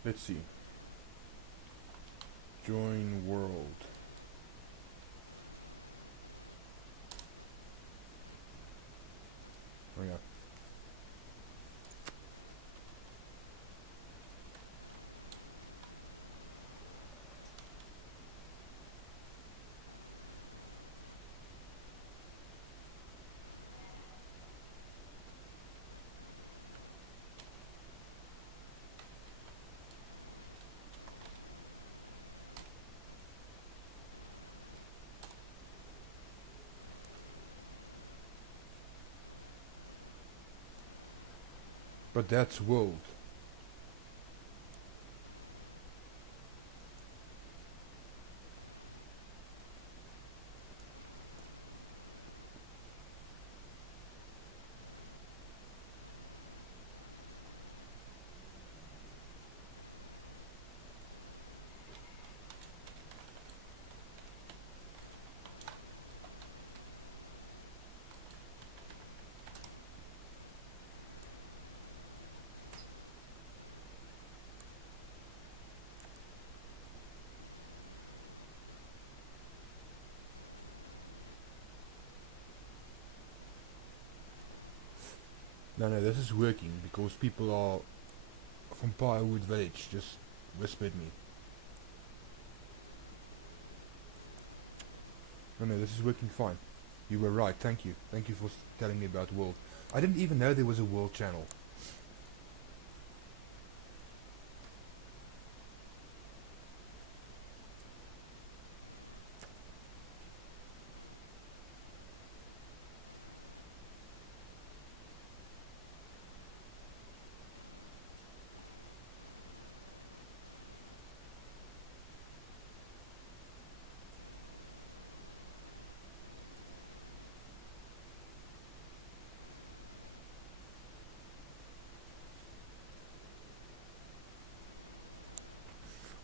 Let's see. Join world. Oh yeah. But that's world. No, no, this is working because people are from Firewood Village just whispered me. No, no, this is working fine. You were right, thank you. Thank you for telling me about World. I didn't even know there was a World channel.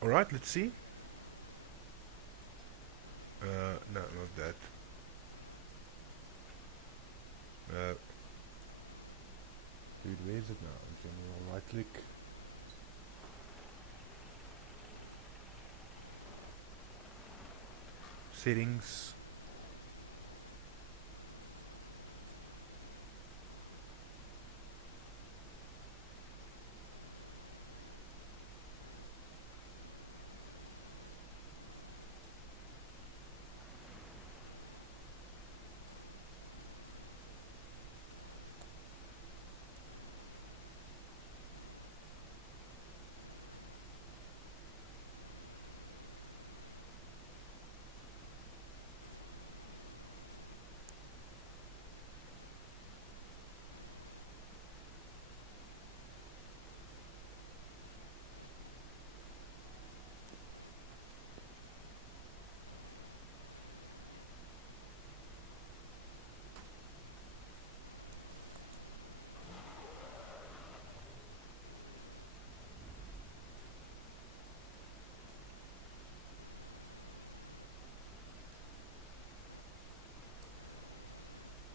Alright, let's see. No, not that. Dude, where is it now? General, right click. Settings.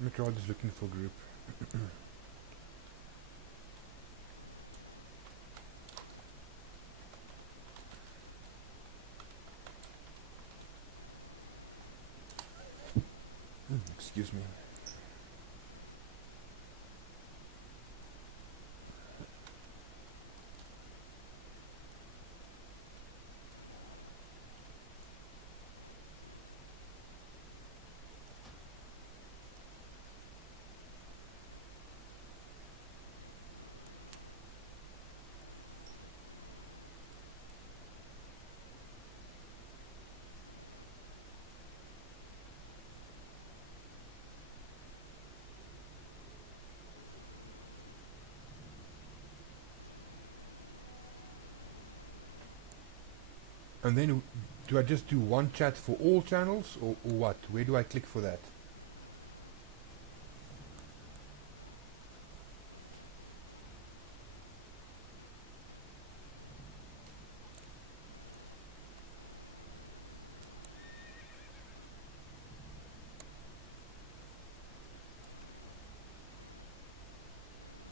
Metroid is looking for group. Excuse me. And then do I just do one chat for all channels or what? Where do I click for that?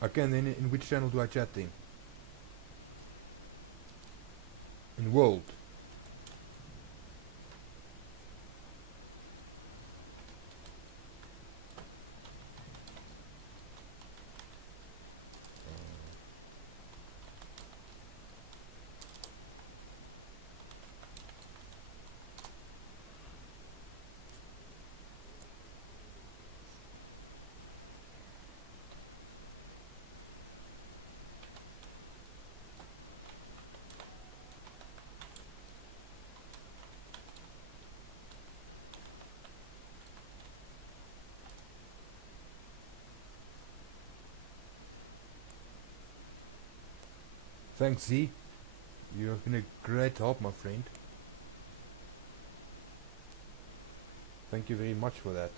Okay, and then in which channel do I chat then? In World. Thanks, Z. You have been a great help, my friend. Thank you very much for that.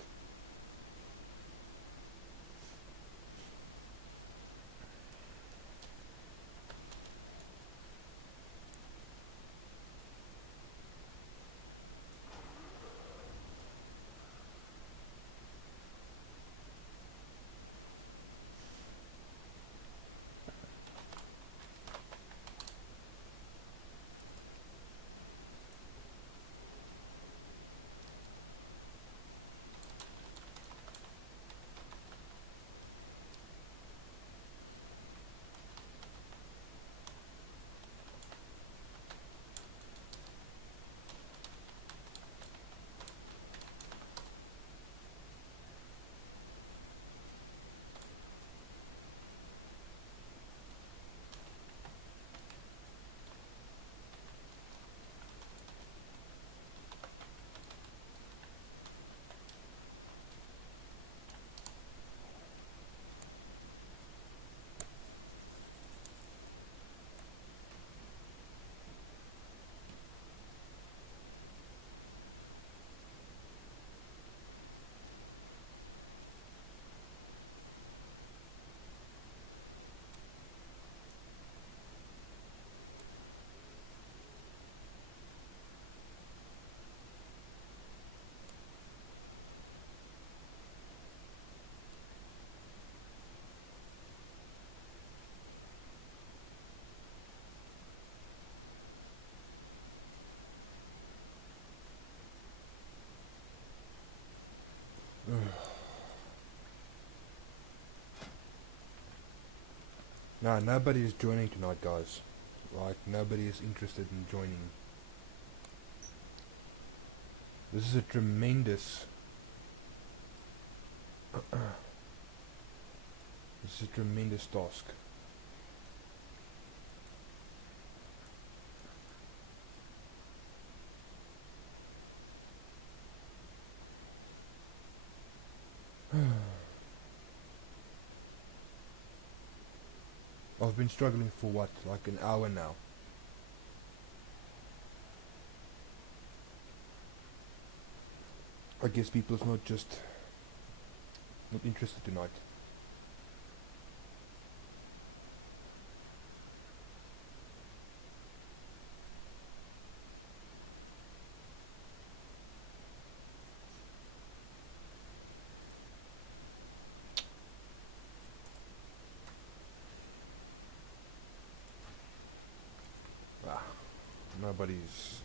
No, nobody is joining tonight, guys. Like, nobody is interested in joining. This is a tremendous... this is a tremendous task. I've been struggling for what, like an hour now. I guess people's not interested tonight. Ah, nobody's...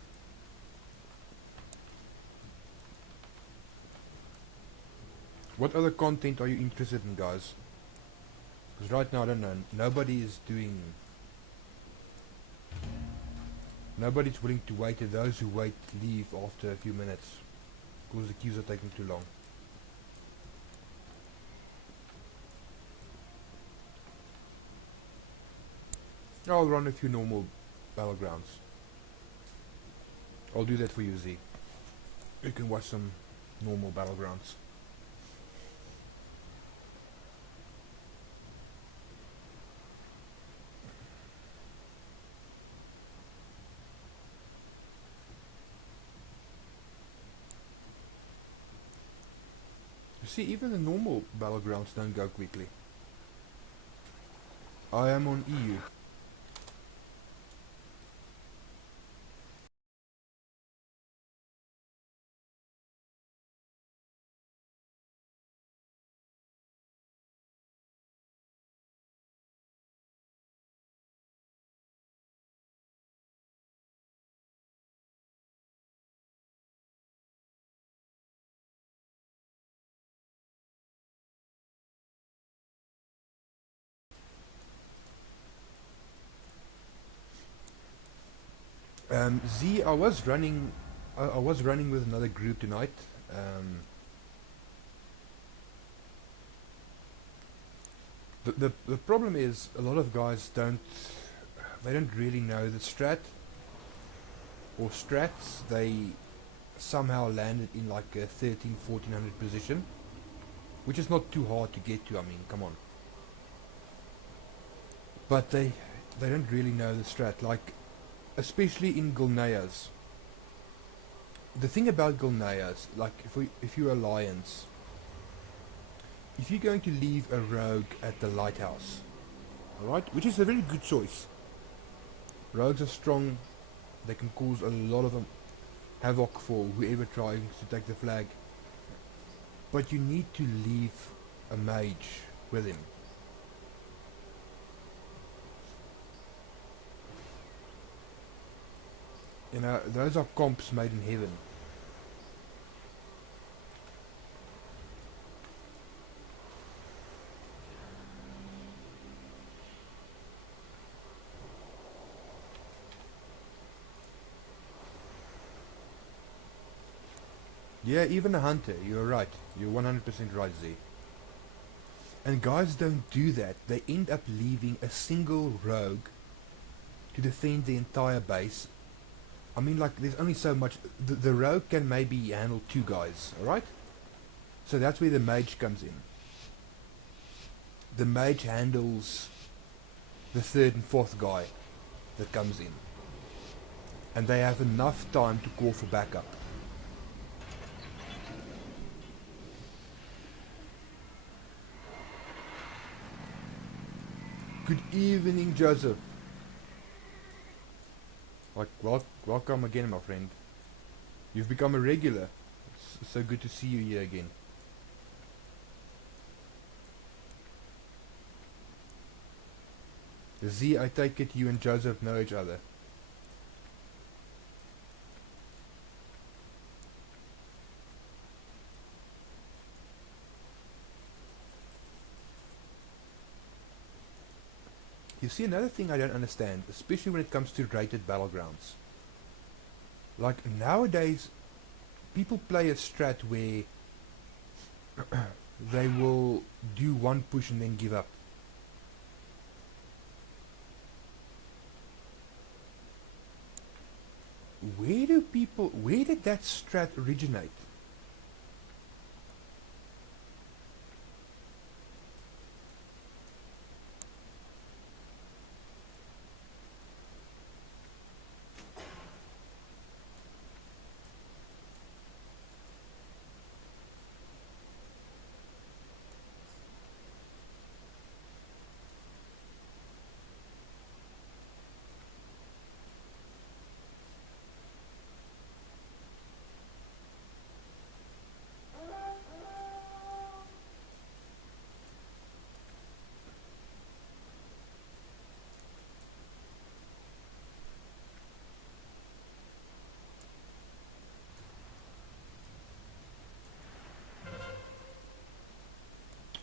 What other content are you interested in, guys? Because right now, I don't know, nobody is doing... Nobody's willing to wait, and those who wait leave after a few minutes. Because the queues are taking too long. I'll run a few normal battlegrounds. I'll do that for you, Z. You can watch some normal battlegrounds. You see, even the normal battlegrounds don't go quickly. I am on EU. Z, I was running with another group tonight. The problem is a lot of guys don't really know the strat or strats. They somehow landed in like a 1400 position, which is not too hard to get to. I mean, come on. But they don't really know the strat, like especially in Gulneas. The thing about Gulneas, like if you're Alliance, if you're going to leave a rogue at the lighthouse, alright, which is a very good choice. Rogues are strong, they can cause a lot of havoc for whoever tries to take the flag. But you need to leave a mage with him. You know, those are comps made in heaven. Yeah, even a hunter, you're right. You're 100% right, Z. And guys don't do that. They end up leaving a single rogue to defend the entire base. I mean, like, there's only so much. The rogue can maybe handle 2 guys, alright? So that's where the mage comes in. The mage handles the 3rd and 4th guy that comes in. And they have enough time to call for backup. Good evening, Joseph. Like, welcome again, my friend. You've become a regular. It's so good to see you here again. Z, I take it you and Joseph know each other. You see, another thing I don't understand, especially when it comes to rated battlegrounds. Like nowadays, people play a strat where they will do one push and then give up. Where did that strat originate?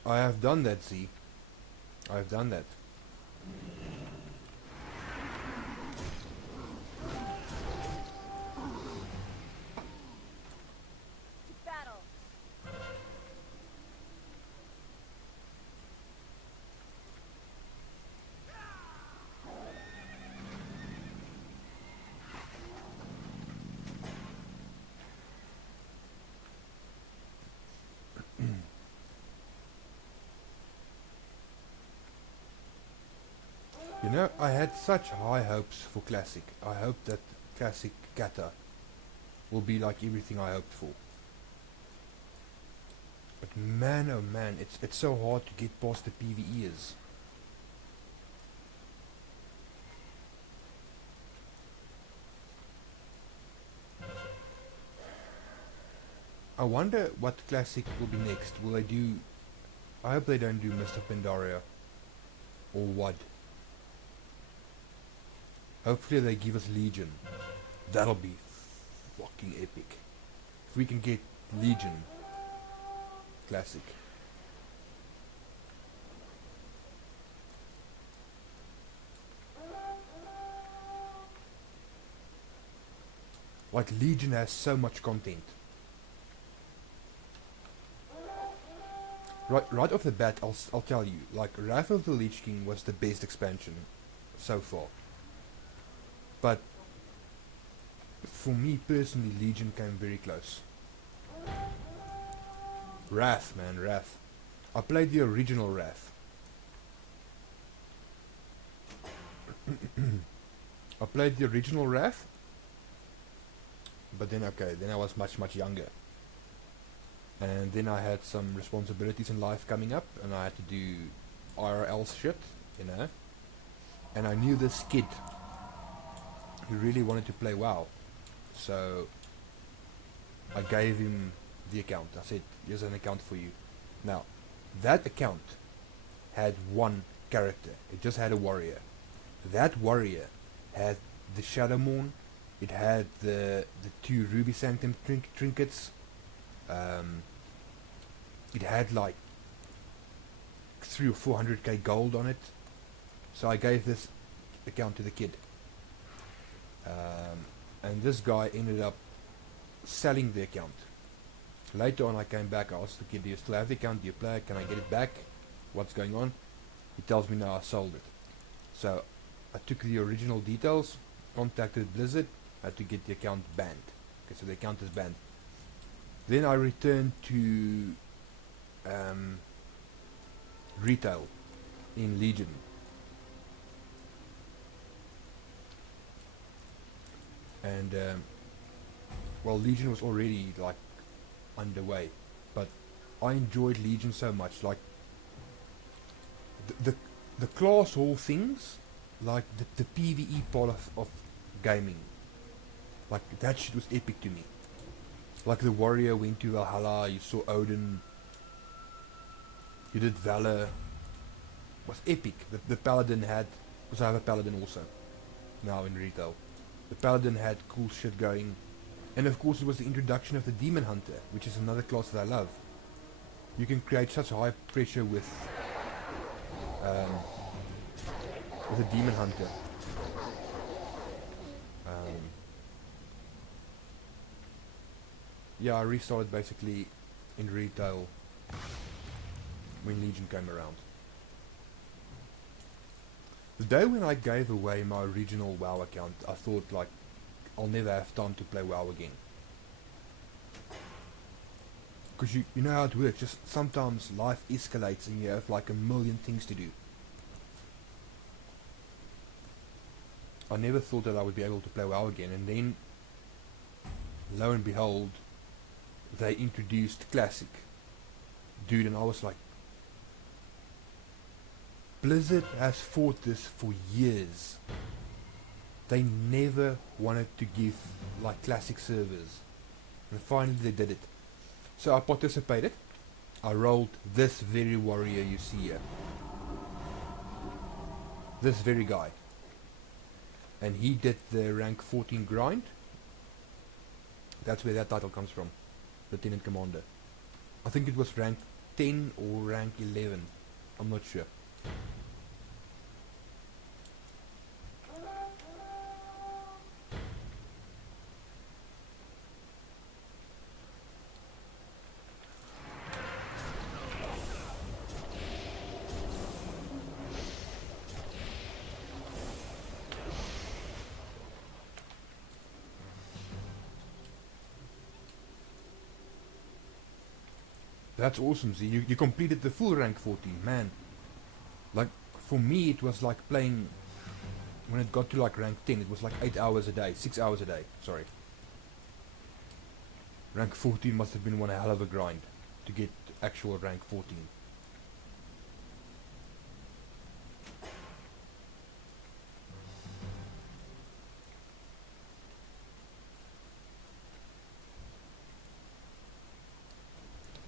I have done that, Z. I've done that. Battle. You know, I had such high hopes for Classic. I hope that Classic Kata will be like everything I hoped for. But man, oh man, it's so hard to get past the PvEers. I wonder what Classic will be next. Will they do... I hope they don't do Mist of Pandaria. Or what? Hopefully they give us Legion. That'll be fucking epic. If we can get Legion Classic. Like Legion has so much content. Right off the bat, I'll tell you, like Wrath of the Lich King was the best expansion so far. But for me personally, Legion came very close. Wrath, man, Wrath. I played the original Wrath. I played the original Wrath, but then then I was much younger. And then I had some responsibilities in life coming up, and I had to do IRL shit, you know. And I knew this kid who really wanted to play WoW. So I gave him the account. I said, here's an account for you. Now, that account had one character. It just had a warrior. That warrior had the Shadowmourne. It had the 2 Ruby Sanctum trinkets. It had like 300 or 400k gold on it. So I gave this account to the kid. And this guy ended up selling the account. Later on I came back, I asked the kid, do you still have the account, do you play it, can I get it back, what's going on? He tells me no, I sold it. So I took the original details, contacted Blizzard, had to get the account banned. Okay, so the account is banned. Then I returned to retail in Legion. And well, Legion was already like underway, but I enjoyed Legion so much. Like the class hall things, like the PvE part of gaming, like that shit was epic to me. Like the warrior went to Valhalla, you saw Odin, you did Valor, it was epic. The paladin had, because I have a paladin also now in retail, the paladin had cool shit going. And of course it was the introduction of the demon hunter, which is another class that I love. You can create such high pressure with with a demon hunter. Um, yeah, I restarted basically in retail when Legion came around. The day when I gave away my original WoW account, I thought like I'll never have time to play WoW again. Because you know how it works, just sometimes life escalates and you have like a million things to do. I never thought that I would be able to play WoW again, and then lo and behold, they introduced Classic. Dude, and I was like, Blizzard has fought this for years. They never wanted to give like Classic servers, and finally they did it. So I participated. I rolled this very warrior you see here. This very guy. And he did the rank 14 grind. That's where that title comes from. Lieutenant Commander. I think it was rank 10 or rank 11. I'm not sure. That's awesome, Z. You completed the full rank 14, man. Like, for me it was like playing, when it got to like rank 10, it was like 8 hours a day, 6 hours a day, sorry. Rank 14 must have been one hell of a grind to get actual rank 14.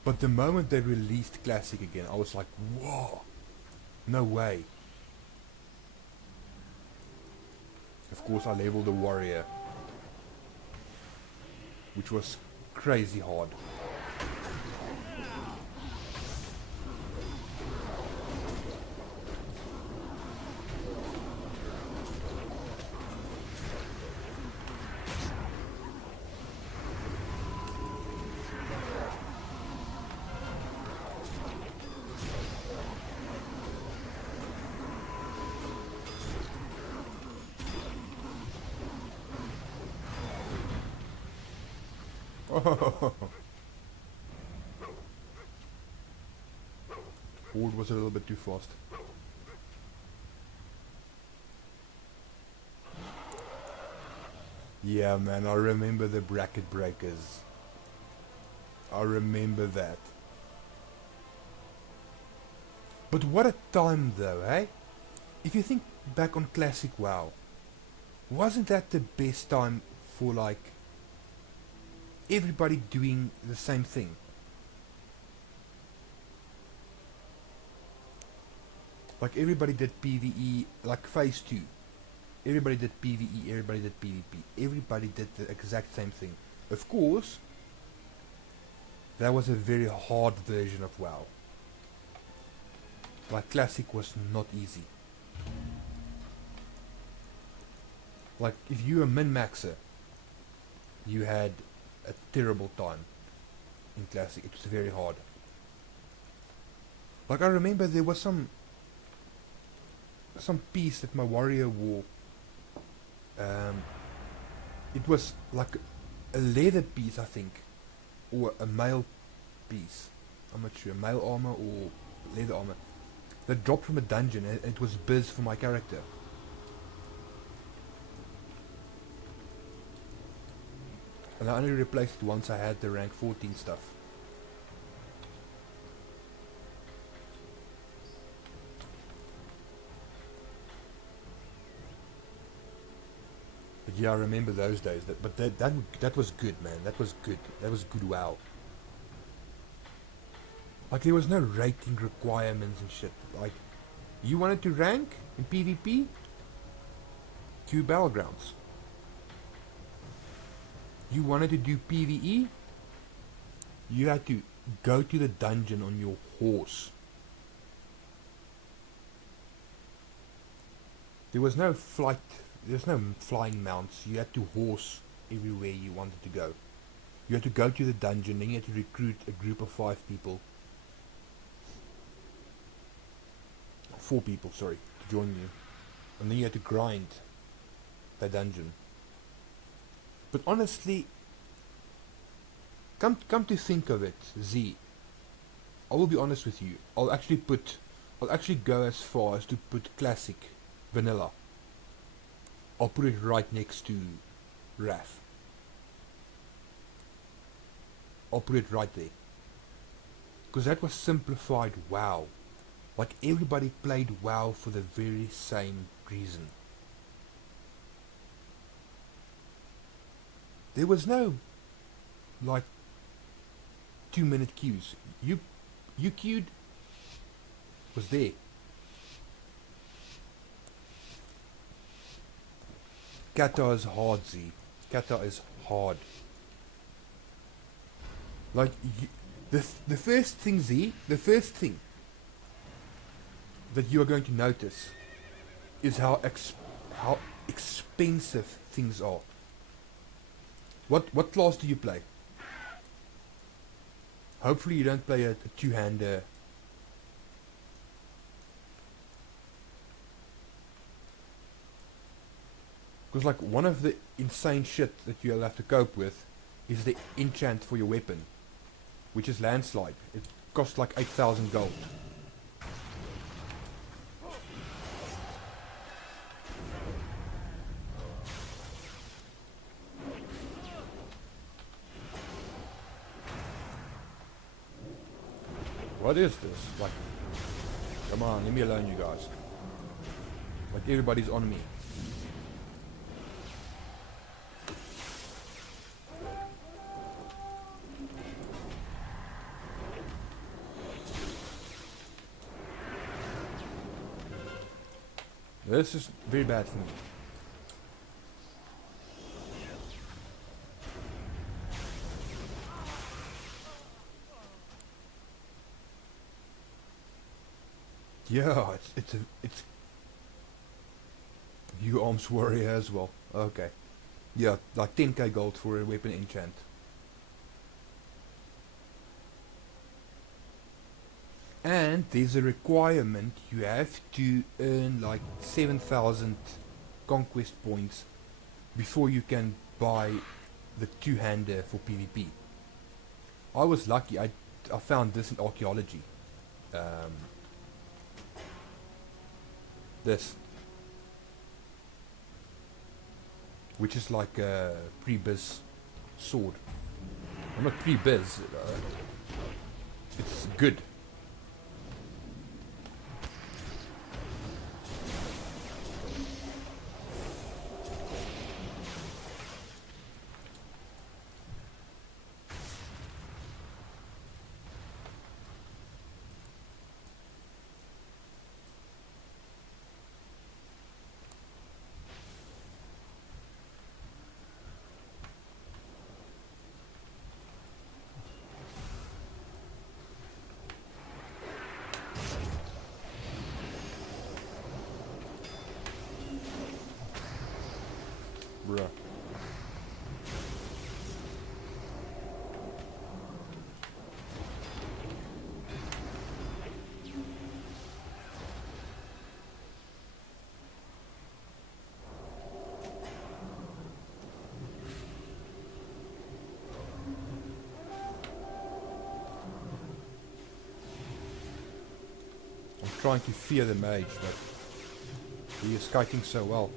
But the moment they released Classic again, I was like, whoa, no way. Of course I leveled the warrior, which was crazy hard. Horde was a little bit too fast. Yeah, man, I remember the bracket breakers. I remember that. But what a time though, eh? If you think back on Classic WoW, wasn't that the best time for like everybody doing the same thing? Like everybody did PvE, like phase 2. Everybody did PvE, everybody did PvP. Everybody did the exact same thing. Of course, that was a very hard version of WoW. Like Classic was not easy. Like if you were min-maxer, you had a terrible time in Classic. It was very hard. Like I remember there was some piece that my warrior wore. It was like a leather piece, I think, or a mail piece. I'm not sure, mail armor or leather armor. That dropped from a dungeon, and it was biz for my character. And I only replaced it once I had the rank 14 stuff. But yeah, I remember those days. But that was good, man. That was good. That was good WoW. Like there was no rating requirements and shit. Like you wanted to rank in PvP? To Battlegrounds. You wanted to do PvE? You had to go to the dungeon on your horse. There was no flight. There's no flying mounts. You had to horse everywhere you wanted to go. You had to go to the dungeon, then you had to recruit a group of 5 people. 4 people, sorry, to join you. And then you had to grind the dungeon. But honestly, come to think of it, Z, I will be honest with you. I'll actually go as far as to put classic vanilla. I'll put it right next to Wrath. I'll put it right there. Because that was simplified WoW. Like everybody played WoW for the very same reason. There was no like 2-minute queues. You queued, was there. Kata is hard, Z. Kata is hard. Like the first thing, Z, the first thing that you are going to notice is how expensive things are. What class do you play? Hopefully you don't play a two-hander. Because like one of the insane shit that you'll have to cope with is the enchant for your weapon, which is landslide. It costs like 8,000 gold. What is this? Like, come on, leave me alone, you guys. Like everybody's on me. This is very bad for me. Yeah, it's you arms warrior as well. Okay. Yeah, like 10k gold for a weapon enchant. And there's a requirement, you have to earn like 7,000 conquest points before you can buy the two-hander for PvP. I was lucky, I found this in archaeology. This, which is like a pre-biz sword. I'm not pre-biz, it's good. Bruh. I'm trying to fear the mage, but he is kiting so well.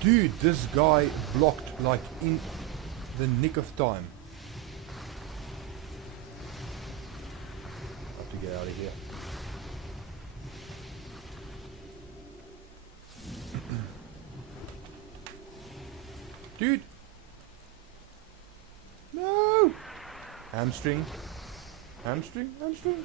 Dude, this guy blocked like in the nick of time. Have to get out of here. Dude! No! Hamstring. Hamstring? Hamstring?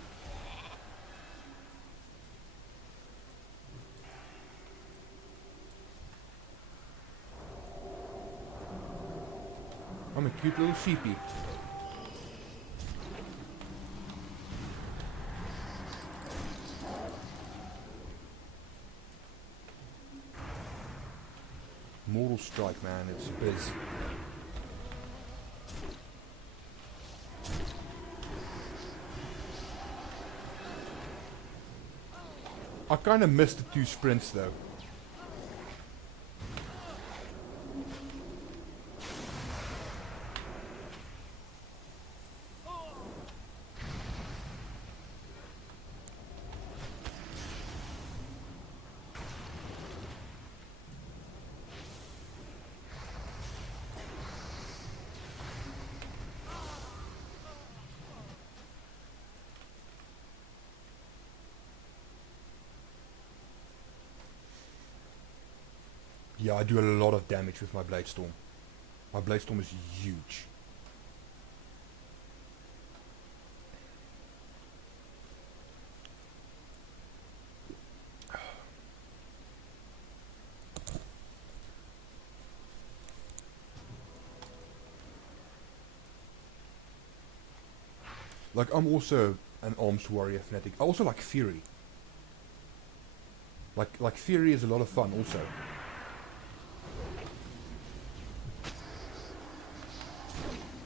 I'm a cute little sheepy. Mortal Strike, man, it's biz. I kinda missed the 2 sprints though. Yeah, I do a lot of damage with my Blade Storm. My Blade Storm is huge. Like, I'm also an arms warrior fanatic. I also like Fury. Like Fury is a lot of fun also.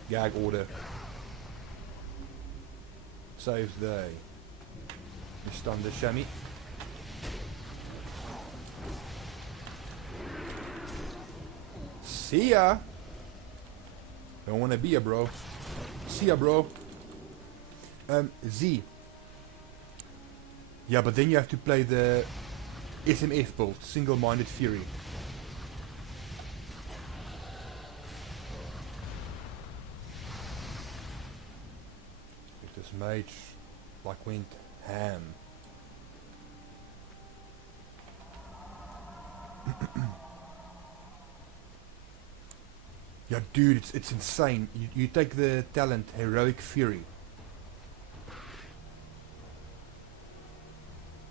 Gag order. Saves day. You stun the chamois. See ya! Don't wanna be ya, bro. See ya, bro. Z. Yeah, but then you have to play the SMF build, Single-Minded Fury. This mage like went ham. Yeah, dude, it's insane. You take the talent Heroic Fury.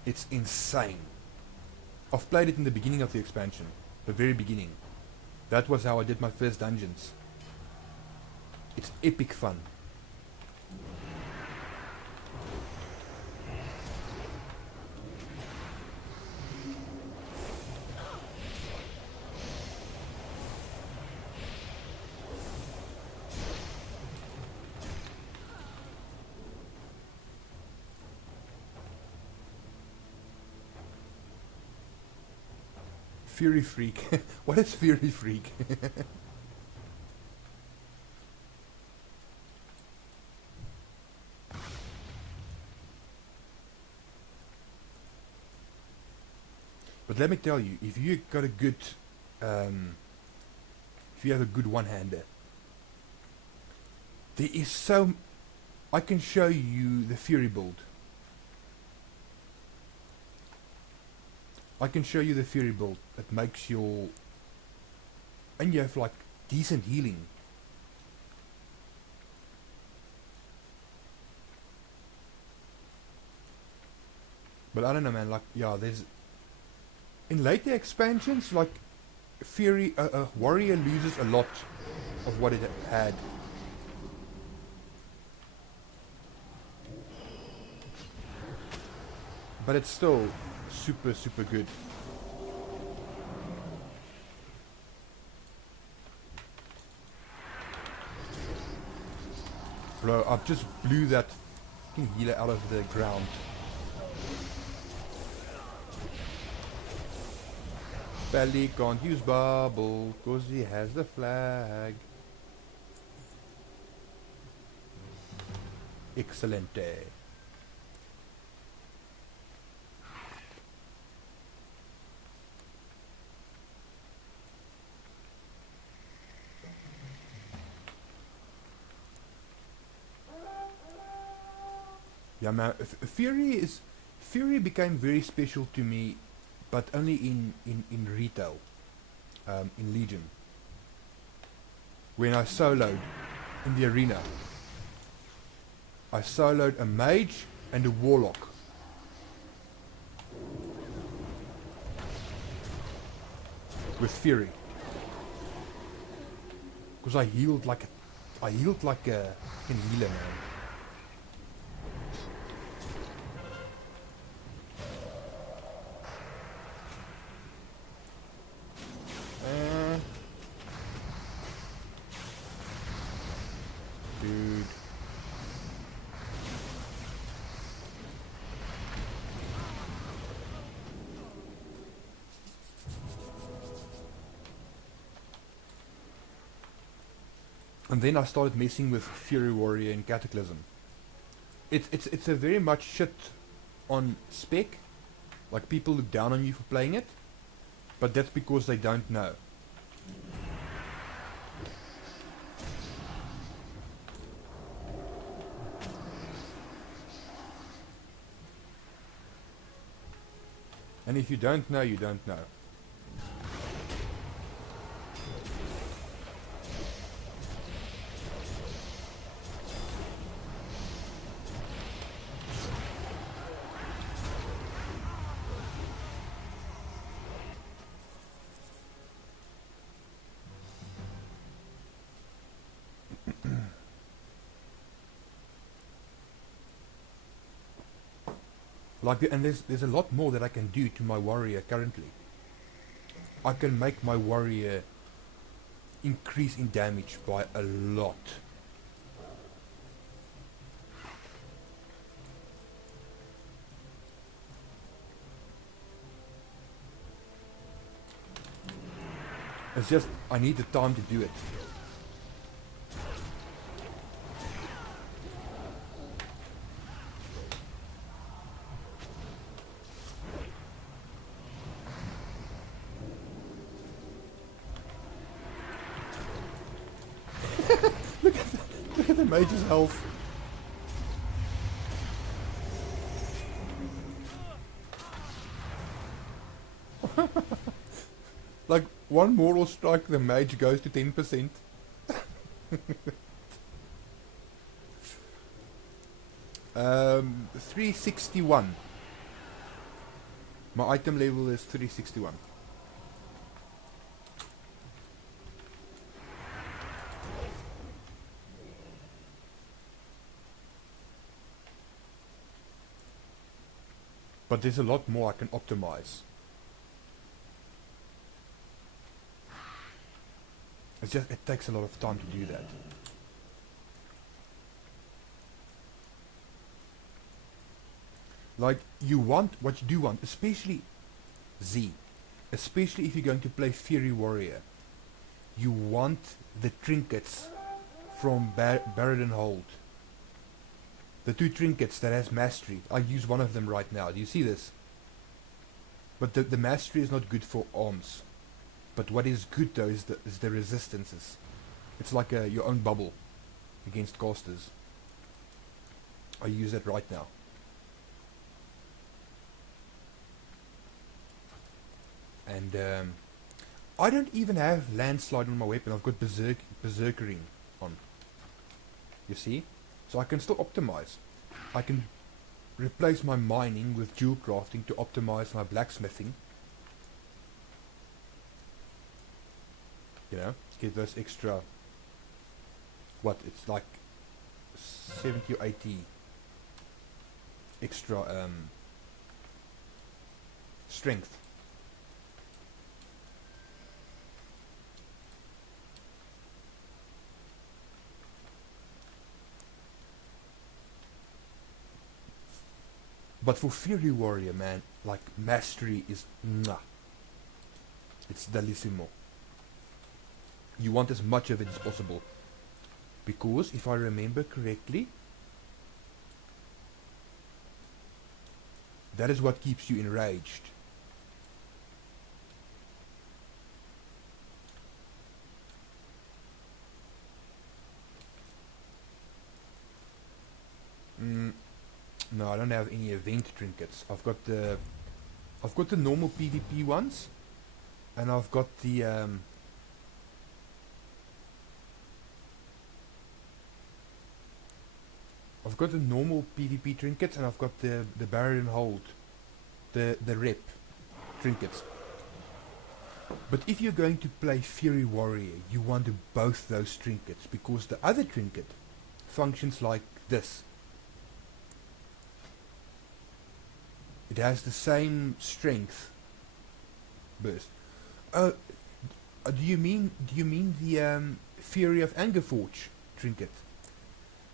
It's insane. I've played it in the beginning of the expansion, the very beginning. That was how I did my first dungeons. It's epic fun. Fury Freak. What is Fury Freak? But let me tell you, if you got a good, if you have a good one-hander, there is so, I can show you the Fury build. I can show you the Fury build that makes your, and you have like decent healing. But I don't know, man, like, yeah, there's, in later expansions, like, Fury, Warrior loses a lot of what it had. But it's still super, super good. Bro, I've just blew that fucking healer out of the ground. Belly can't use bubble cause he has the flag. Excelente. Yeah, man, Fury became very special to me, but only in retail, in Legion. When I soloed in the arena, I soloed a mage and a warlock. With fury. Because I healed like a fucking healer, man. Dude. And then I started messing with Fury Warrior and Cataclysm. It's a very much shit on spec. Like people look down on you for playing it. But that's because they don't know. And if you don't know, you don't know. And there's a lot more that I can do to my warrior currently. I can make my warrior increase in damage by a lot. It's just I need the time to do it. Look at the mage's health. Like one mortal strike, the mage goes to 10%. 361. My item level is 361. But there's a lot more I can optimize. It's just, it takes a lot of time to do that. Like, what you do want, especially Z, especially if you're going to play Fury Warrior, you want the trinkets from Baradin Hold. The 2 trinkets that has mastery. I use one of them right now. Do you see this? But the mastery is not good for arms. But what is good though is the resistances. It's like your own bubble against casters. I use that right now. And I don't even have landslide on my weapon. I've got berserkering on. You see? So I can still optimize. I can replace my mining with jewel crafting to optimize my blacksmithing. You know, get those extra, what, it's like 70 or 80 extra strength. But for Fury Warrior, man, like mastery is mwah. It's delissimo. You want as much of it as possible. Because if I remember correctly, that is what keeps you enraged. No, I don't have any event trinkets. I've got the normal PvP ones, and I've got the I've got the normal PvP trinkets and I've got the barrier and hold, the rep trinkets. But if you're going to play Fury Warrior, you want both those trinkets, because the other trinket functions like this. It has the same strength burst. Do you mean the Fury of Angerforge trinket?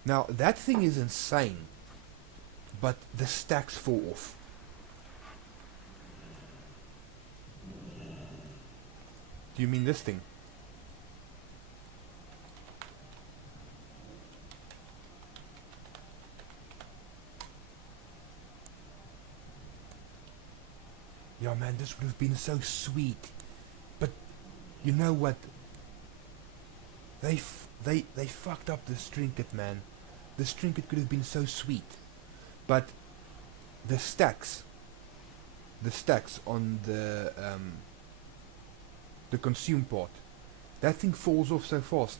Now that thing is insane, but the stacks fall off. Do you mean this thing? Yeah, man, this would have been so sweet. But you know what? They fucked up this trinket, man. This trinket could have been so sweet. But the stacks on the consume part, that thing falls off so fast.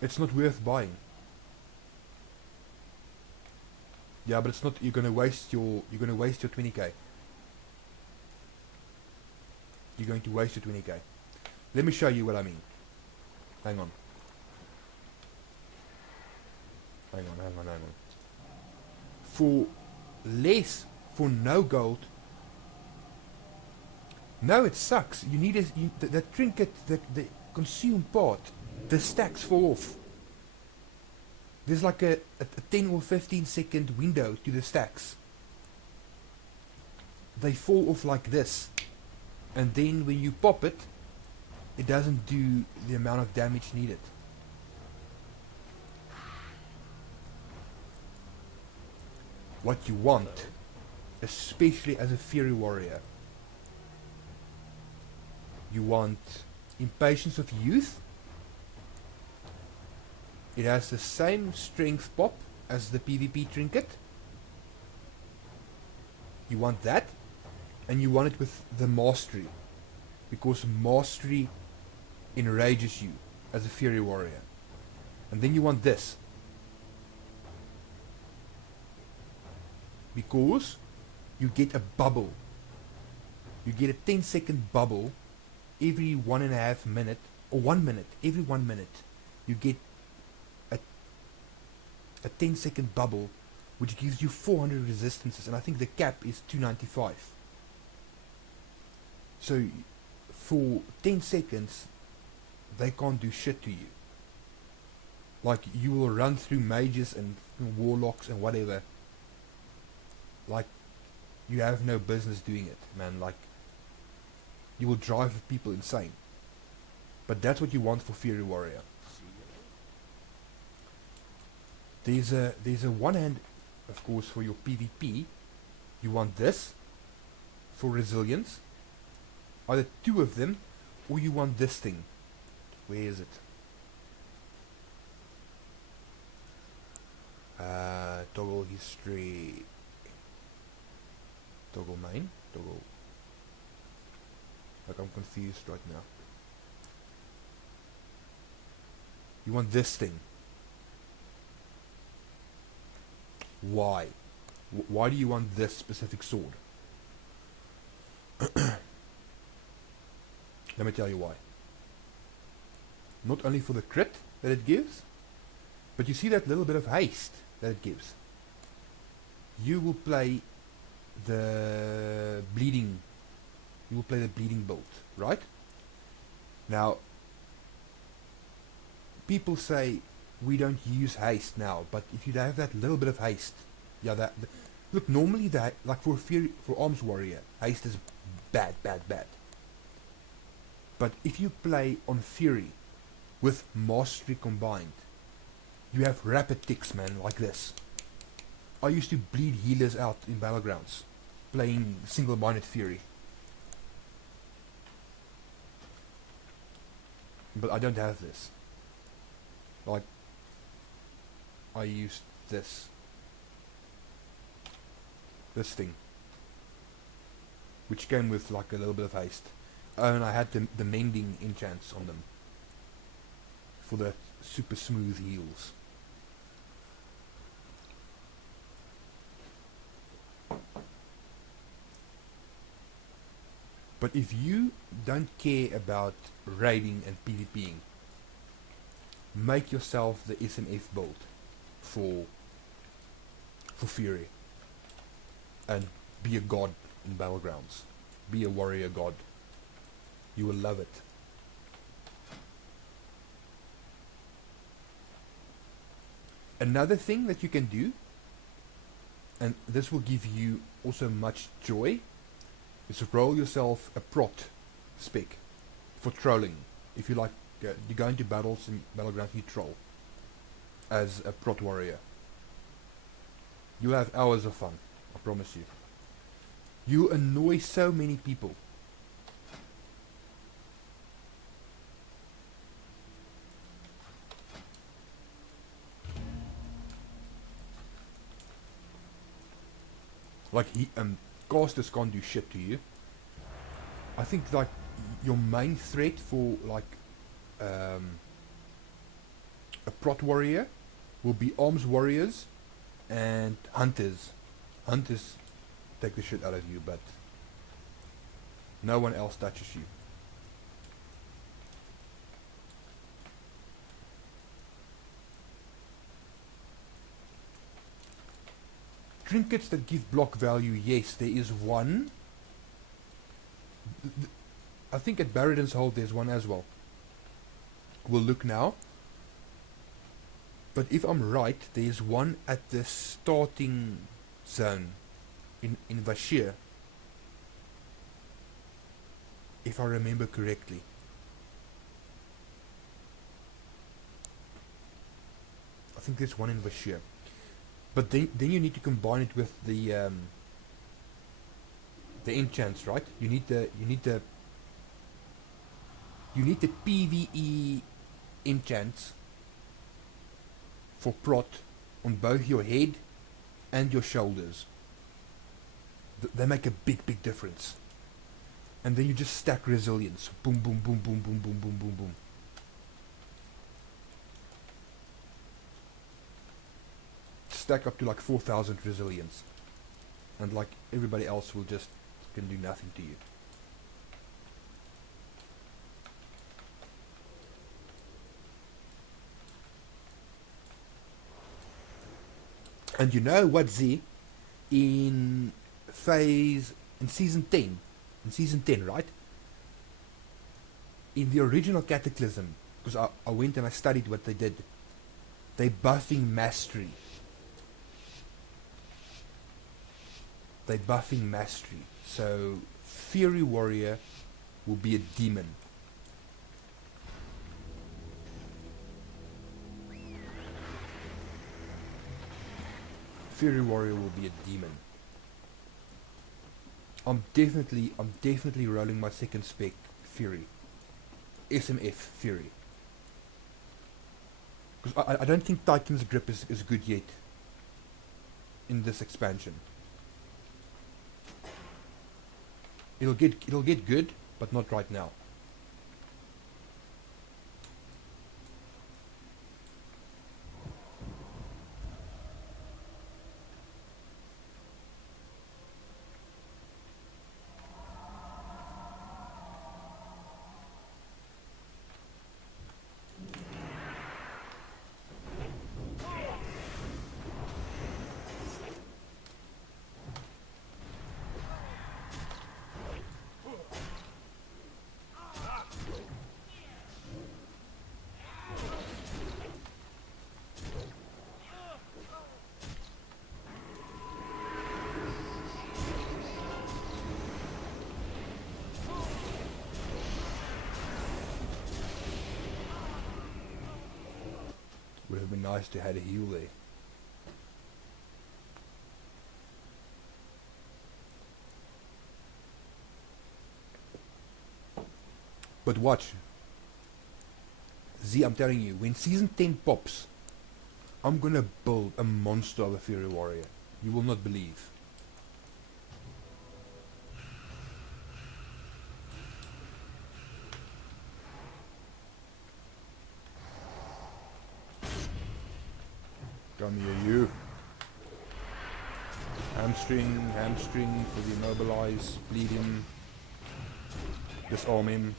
It's not worth buying. Yeah, but it's not. You're gonna waste your 20k. You're going to waste your 20k. Let me show you what I mean. Hang on. For no gold. No, it sucks. You need the trinket, the consume part. The stacks fall off. There's like a 10 or 15 second window to the stacks. They fall off like this. And then when you pop it, it doesn't do the amount of damage needed. What you want, especially as a Fury Warrior, you want Impatience of Youth. It has the same strength pop as the PvP trinket. You want that, and you want it with the Mastery, because Mastery enrages you as a Fury Warrior. And then you want this, because you get a bubble. You get a 10-second bubble every 1.5 minute, or 1 minute, every 1 minute. You get a 10-second bubble, which gives you 400 resistances, and I think the cap is 295. So for 10 seconds, they can't do shit to you. Like, you will run through mages and warlocks and whatever. Like, you have no business doing it, man. Like, you will drive people insane. But that's what you want for Fury Warrior. There's a one hand, of course, for your PvP. You want this for resilience, either 2 of them, or you want this thing. Where is it? Toggle history, toggle main, toggle. Like, I'm confused right now. You want this thing. Why? Why do you want this specific sword? Let me tell you why. Not only for the crit that it gives, but you see that little bit of haste that it gives. You will play the bleeding. You will play the bleeding build, right? Now, people say we don't use haste now, but if you have that little bit of haste, yeah, look, normally that, like for Arms Warrior, haste is bad. But if you play on Fury with Mastery combined, you have rapid ticks, man, like this. I used to bleed healers out in Battlegrounds, playing single-minded Fury. But I don't have this. Like, I used this thing, which came with like a little bit of haste. Oh, and I had the mending enchants on them for the super smooth heals. But if you don't care about raiding and PvPing, make yourself the SMF build for Fury and be a god in Battlegrounds. Be a warrior god. You will love it. Another thing that you can do, and this will give you also much joy, is roll yourself a prot spec for trolling. If you like, you go into battles in Battlegrounds, you troll as a prot warrior. You'll have hours of fun, I promise you. You annoy so many people. Like casters can't do shit to you. I think like your main threat for like a prot warrior will be arms warriors and hunters. Hunters take the shit out of you, but no one else touches you. Trinkets that give block value, yes, there is one. I think at Barradin's Hold there's one as well. We'll look now. But if I'm right, there's one at the starting zone in Vashir. If I remember correctly. I think there's one in Vashir. But then you need to combine it with the enchants, right? You need the PvE enchants for prot on both your head and your shoulders. They make a big difference. And then you just stack resilience. Boom, boom, boom, boom, boom, boom, boom, boom, boom. Stack up to like 4,000 resilience. And like everybody else will just can do nothing to you. And you know what, Z? In season 10, right? In the original Cataclysm, because I went and I studied what they did, they buffing mastery. So Fury Warrior will be a demon. Fury Warrior will be a demon. I'm definitely rolling my second spec Fury. SMF Fury. Because I don't think Titan's Grip is good yet in this expansion. It'll get good, but not right now. Would have been nice to have a heal there. But watch. Z, I'm telling you, when season 10 pops, I'm gonna build a monster of a Fury Warrior. You will not believe. Come here, you. Hamstring for the immobilize. Bleed him. Disarm him.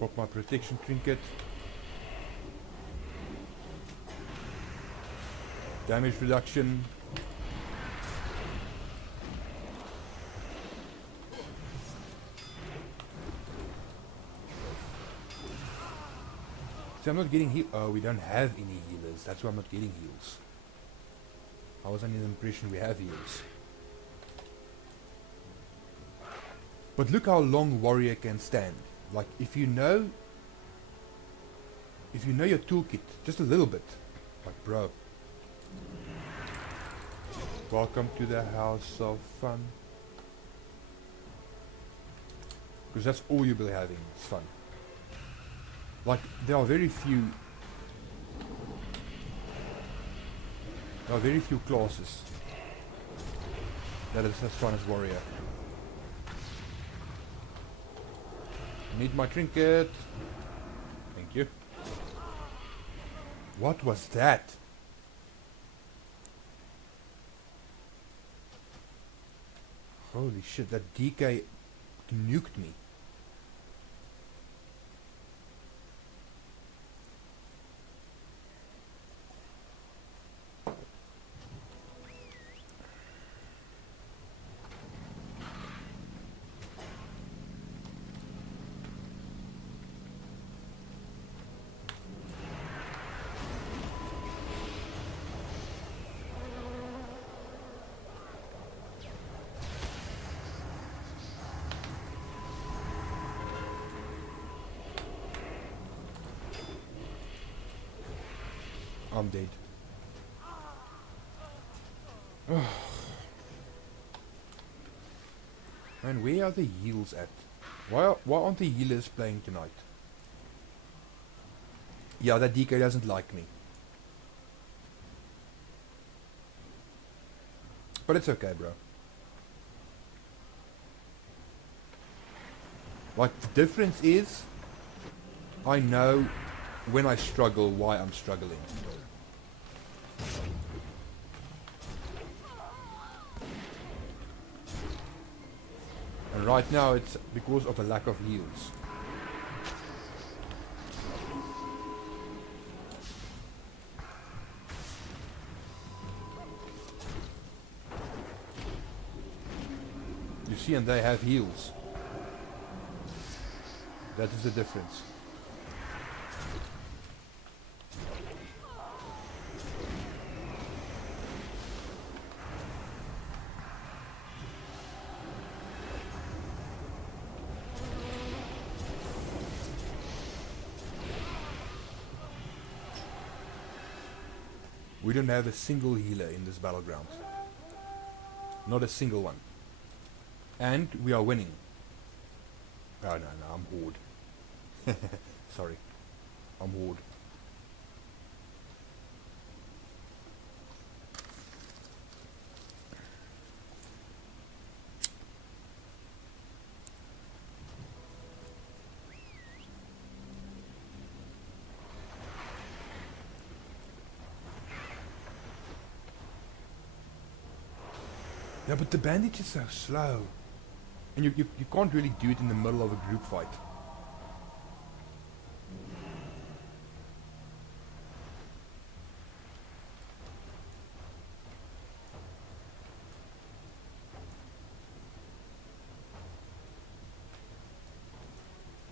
Pop my protection trinket. Damage reduction. See, I'm not getting heal. Oh, we don't have any healers. That's why I'm not getting heals. I was under the impression we have heals. But look how long warrior can stand. Like, if you know your toolkit just a little bit, like, bro, welcome to the house of fun. Because that's all you'll be having, is fun. Like, there are very few classes that is as fun as warrior. Need my trinket. Thank you. What was that? Holy shit, that DK nuked me. I'm dead. Man, where are the heals at? Why aren't the healers playing tonight? Yeah, that DK doesn't like me. But it's okay, bro. Like, the difference is, I know when I struggle why I'm struggling. And right now it's because of a lack of heals. You see, and they have heals. That is the difference. We don't have a single healer in this battleground. Not a single one. And we are winning. Oh no, I'm Horde. Sorry. I'm Horde. Yeah, but the bandage is so slow. And you can't really do it in the middle of a group fight.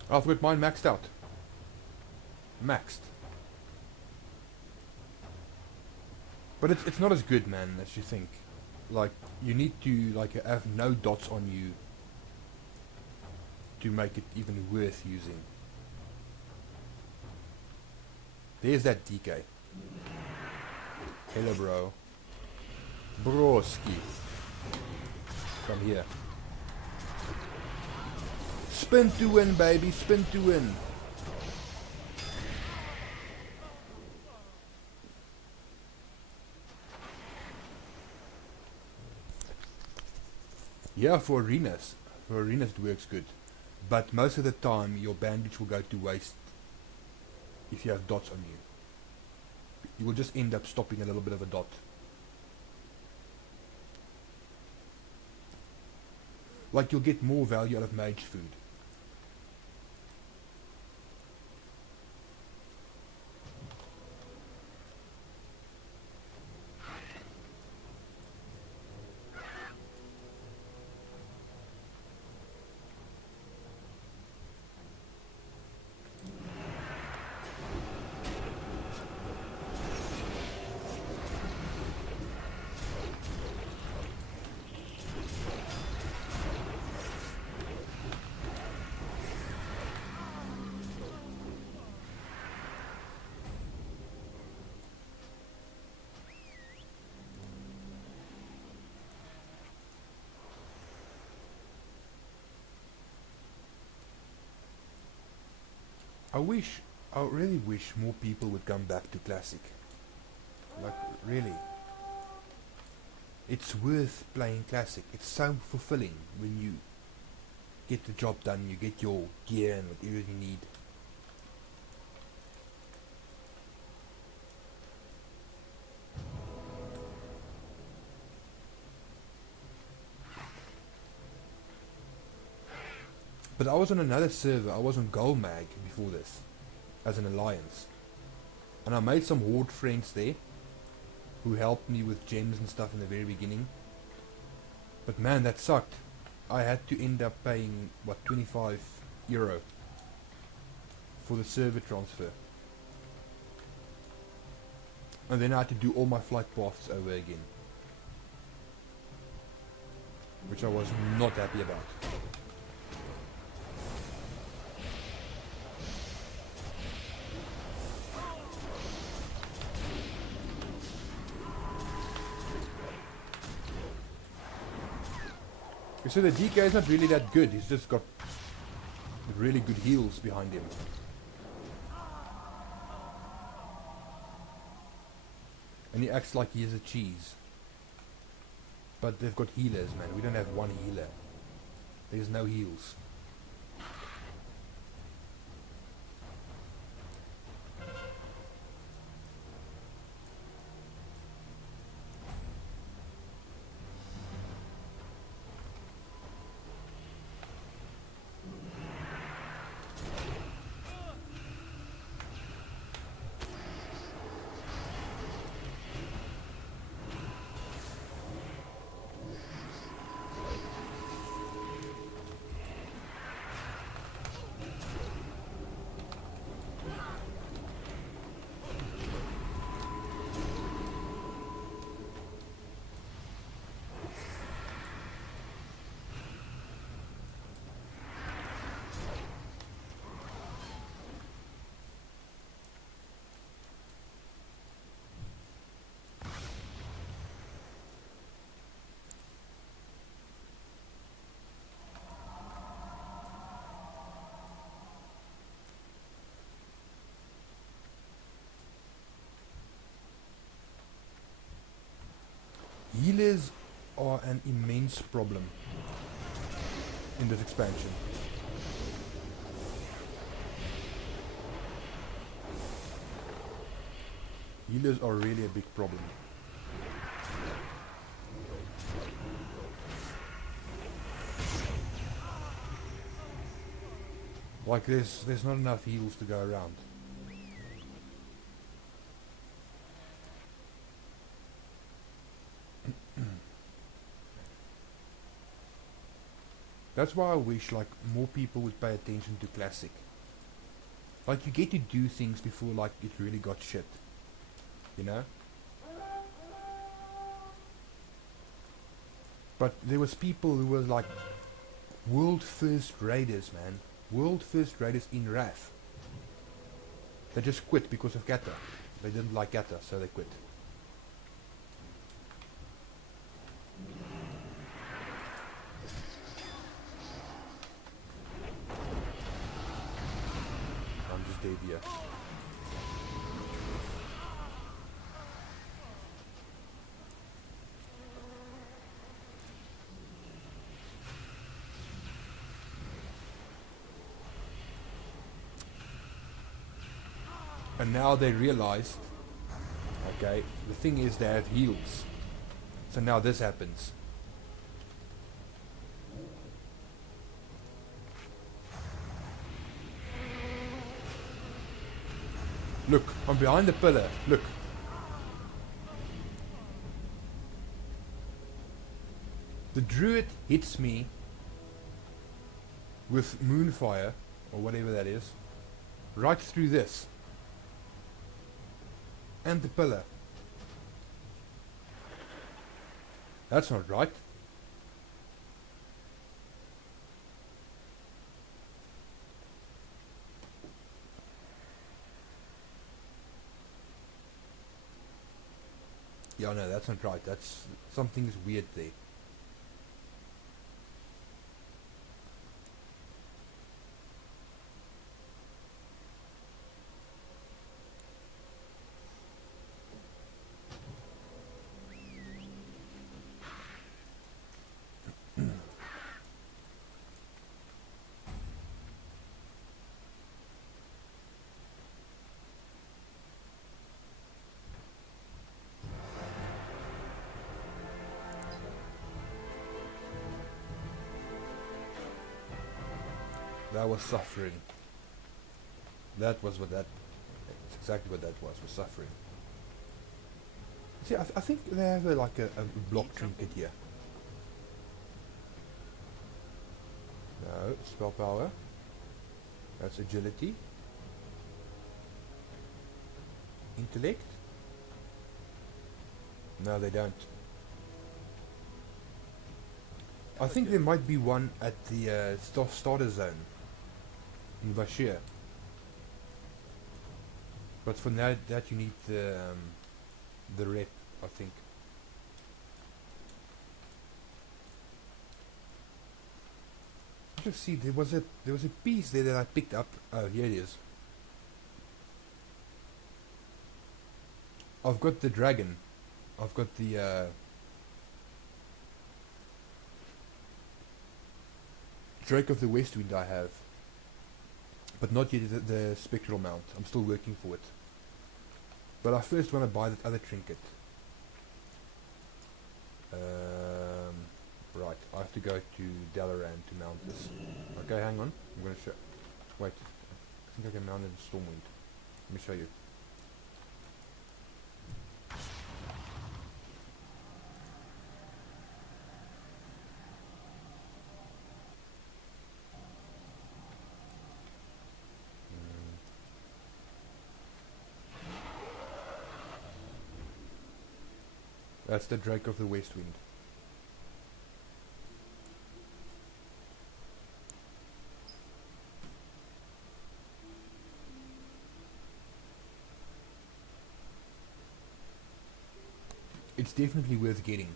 I've got mine maxed out. Maxed. But it's not as good, man, as you think. Like, you need to have no dots on you to make it even worth using. There's that DK. Hello, bro. Broski. Come here. Spin to win, baby. Spin to win. Yeah, for arenas. For arenas it works good. But most of the time your bandage will go to waste if you have dots on you. You will just end up stopping a little bit of a dot. Like you'll get more value out of mage food. I really wish more people would come back to Classic. Like, really. It's worth playing Classic. It's so fulfilling when you get the job done, you get your gear and whatever you need. But I was on another server, I was on Goldmag before this, as an alliance. And I made some Horde friends there, who helped me with gems and stuff in the very beginning. But man, that sucked. I had to end up paying, what, €25 for the server transfer. And then I had to do all my flight paths over again. Which I was not happy about. So the DK is not really that good, he's just got really good heals behind him. And he acts like he is a cheese. But they've got healers, man. We don't have one healer. There's no heals. Healers are an immense problem in this expansion. Healers are really a big problem. Like there's not enough heals to go around. That's why I wish like more people would pay attention to Classic. Like you get to do things before like it really got shit. You know? But there was people who was like world first raiders, man. World first raiders in Wrath. They just quit because of Kata. They didn't like Kata, so they quit. heavier. And now they realized, okay, the thing is they have heals. So now this happens. Look, I'm behind the pillar. Look. The druid hits me with moonfire, or whatever that is, right through this. And the pillar. That's not right. Yeah, no, that's not right. That's something's weird there. That was suffering. That was what that... That's exactly what that was suffering. See, I think they have like a block trinket here. No, spell power. That's agility. Intellect. No, they don't. I think there might be one at the starter zone in Bashir. But for now, that you need the rep, I think. Just see, there was a piece there that I picked up. Oh, here it is. I've got the dragon. I've got the Drake of the Westwind I have. But not yet the spectral mount. I'm still working for it. But I first want to buy that other trinket. Right, I have to go to Dalaran to mount this. Okay, hang on. I'm going to show... Wait. I think I can mount it in Stormwind. Let me show you. That's the Drake of the Westwind. It's definitely worth getting.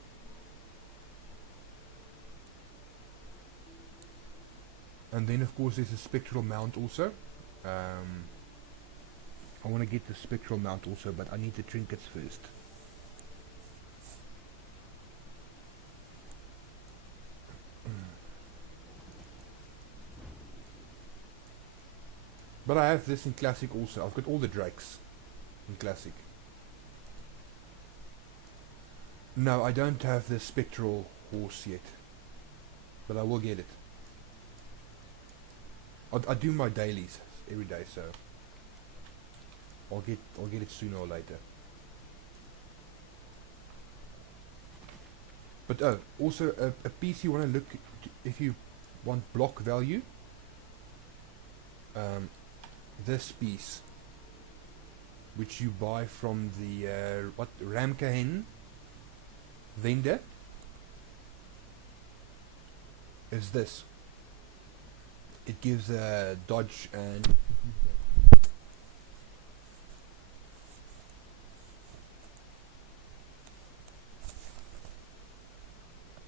And then of course there's a spectral mount also. I want to get the spectral mount also, but I need the trinkets first. But I have this in Classic also. I've got all the Drakes in Classic. No, I don't have the spectral horse yet. But I will get it. I do my dailies every day, so I'll get it sooner or later. But oh, also a piece you want to look if you want block value. This piece, which you buy from the Ramkahen vendor, is this. It gives a dodge and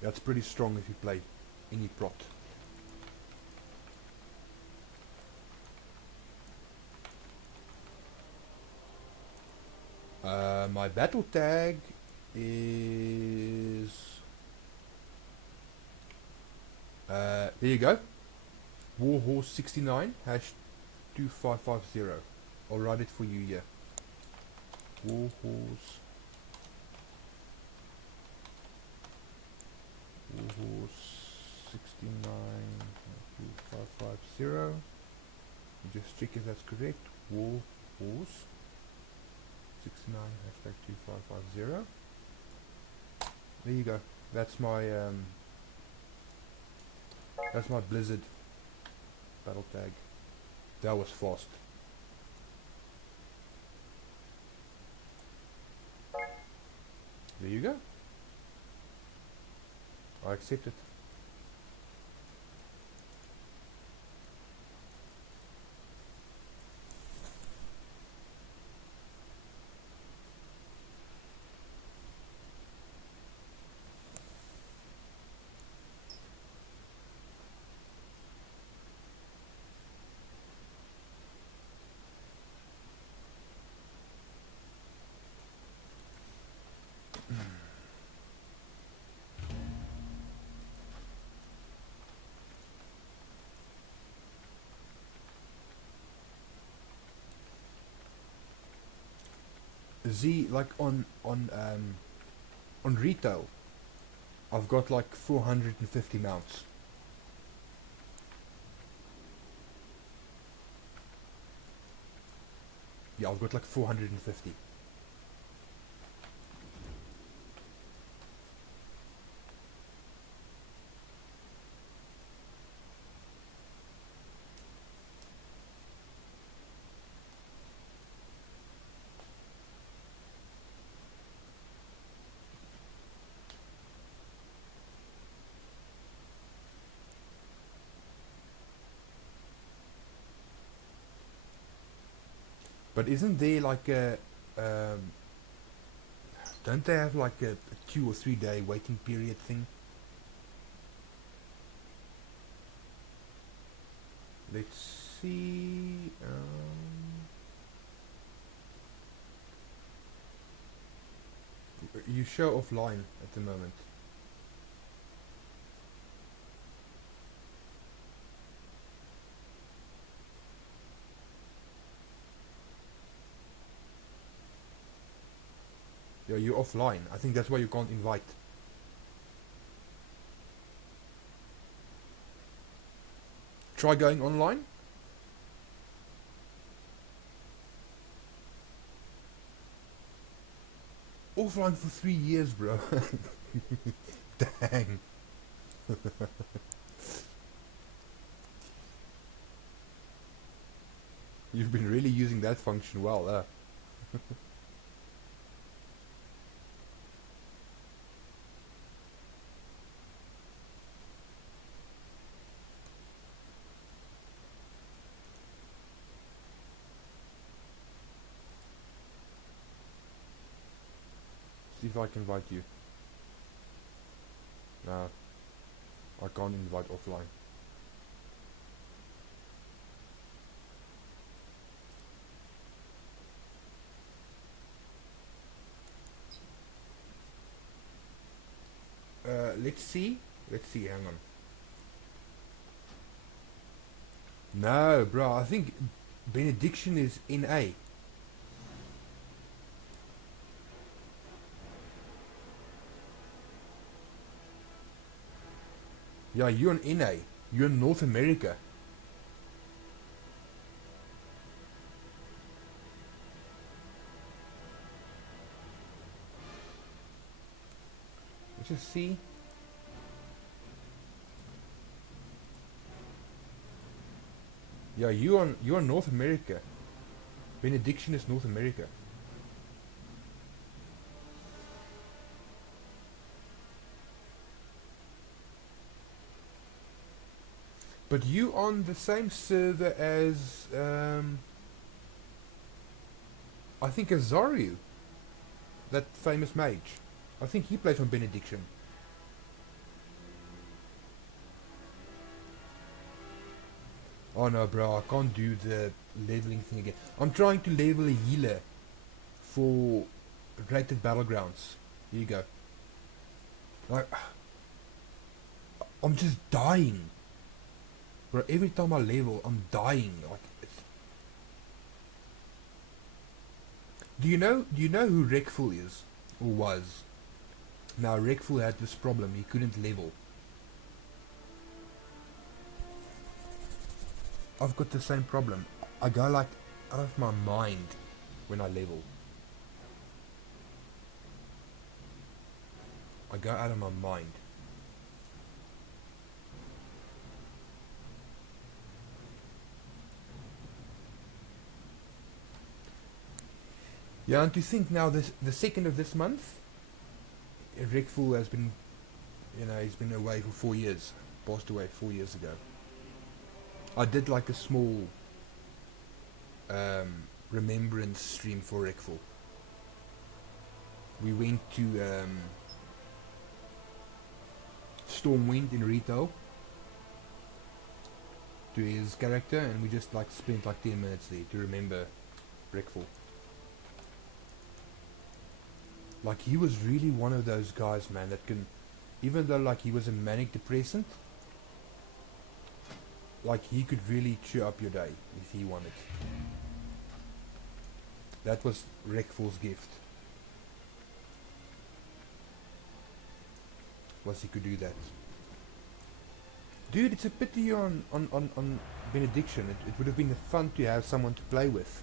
that's pretty strong if you play any prot. My battle tag is... there you go. Warhorse 69 hash 2550. I'll write it for you here. Warhorse 69 2550. Just check if that's correct. Warhorse 69 hashtag 2550. There you go. That's my Blizzard battle tag. That was fast. There you go. I accept it. Z, like on retail, I've got like 450 mounts. Yeah, I've got like 450. But isn't there like a don't they have like a 2 or 3 day waiting period thing? Let's see. You show offline at the moment. Yeah, you're offline. I think that's why you can't invite. Try going online. Offline for 3 years, bro. Dang. You've been really using that function well, See if I can invite you. No, I can't invite offline. Let's see. Hang on. No, bro. I think benediction is in A. Yeah, you're in NA. You're in North America. Let's just see. Yeah, you're in North America. Benediction is North America. But you on the same server as I think Azario, that famous mage. I think he plays on Benediction. Oh no, bro, I can't do the leveling thing again. I'm trying to level a healer for rated battlegrounds. Here you go. Like, I'm just dying. Bro, every time I level, I'm dying. Like, do you know who Rekful is? Or was? Now, Rekful had this problem. He couldn't level. I've got the same problem. I go like out of my mind when I level. I go out of my mind. Yeah, and to think now, the 2nd of this month, Rekful has been, he's been away for 4 years. Passed away 4 years ago. I did like a small remembrance stream for Rekful. We went to Stormwind in retail to his character, and we just like spent like 10 minutes there to remember Rekful. Like, he was really one of those guys, man, that can, even though like he was a manic depressant, like he could really cheer up your day if he wanted. That was Rekful's gift. Was he could do that. Dude, it's a pity you're on Benediction. It would have been fun to have someone to play with.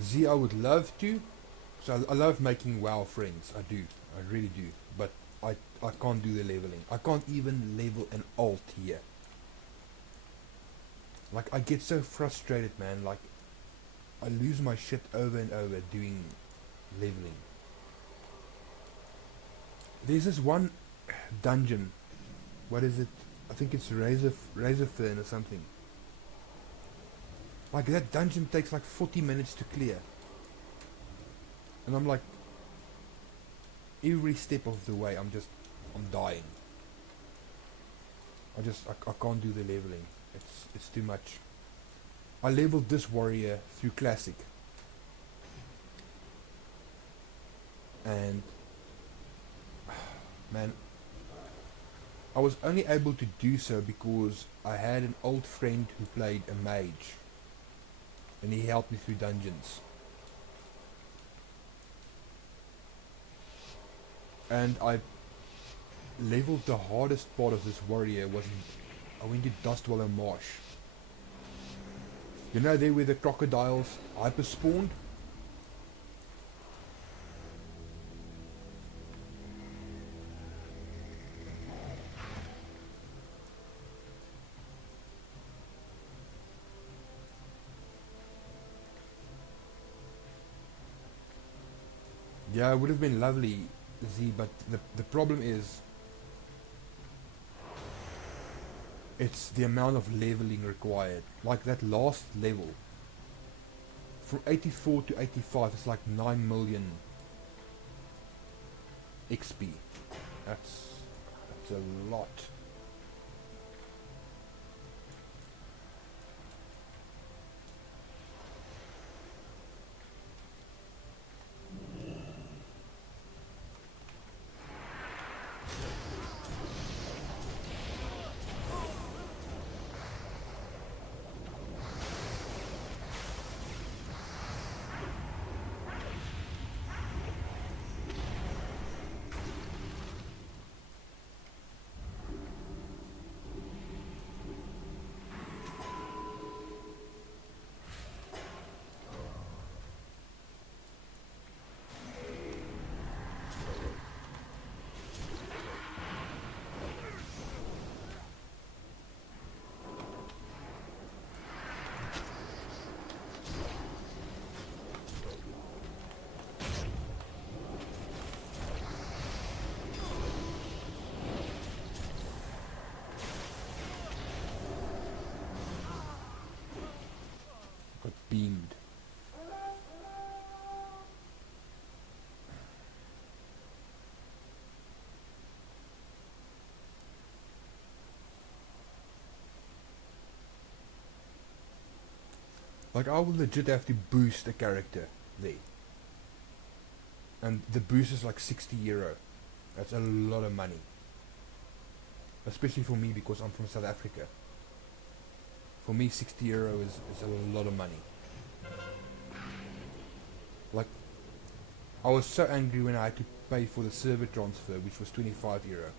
Z, I would love to. So I love making WoW friends. I do. I really do. But I can't do the leveling. I can't even level an alt here. Like, I get so frustrated, man. Like, I lose my shit over and over doing leveling. There's this one dungeon. What is it? I think it's Razorfern or something. Like, that dungeon takes like 40 minutes to clear. And I'm like, every step of the way, I'm dying. I can't do the leveling. It's too much. I leveled this warrior through classic. And, man, I was only able to do so because I had an old friend who played a mage. And he helped me through dungeons. And I leveled the hardest part of this warrior I went to Dustwallow Marsh. You know there where the crocodiles hyper spawned? Yeah, it would have been lovely, Z, but the problem is it's the amount of leveling required. Like that last level, from 84 to 85, it's like 9 million XP. That's a lot. beamed. Like, I will legit have to boost a character there. And the boost is like €60. That's a lot of money. Especially for me because I'm from South Africa. For me, €60 is a lot of money. Like, I was so angry when I had to pay for the server transfer, which was €25.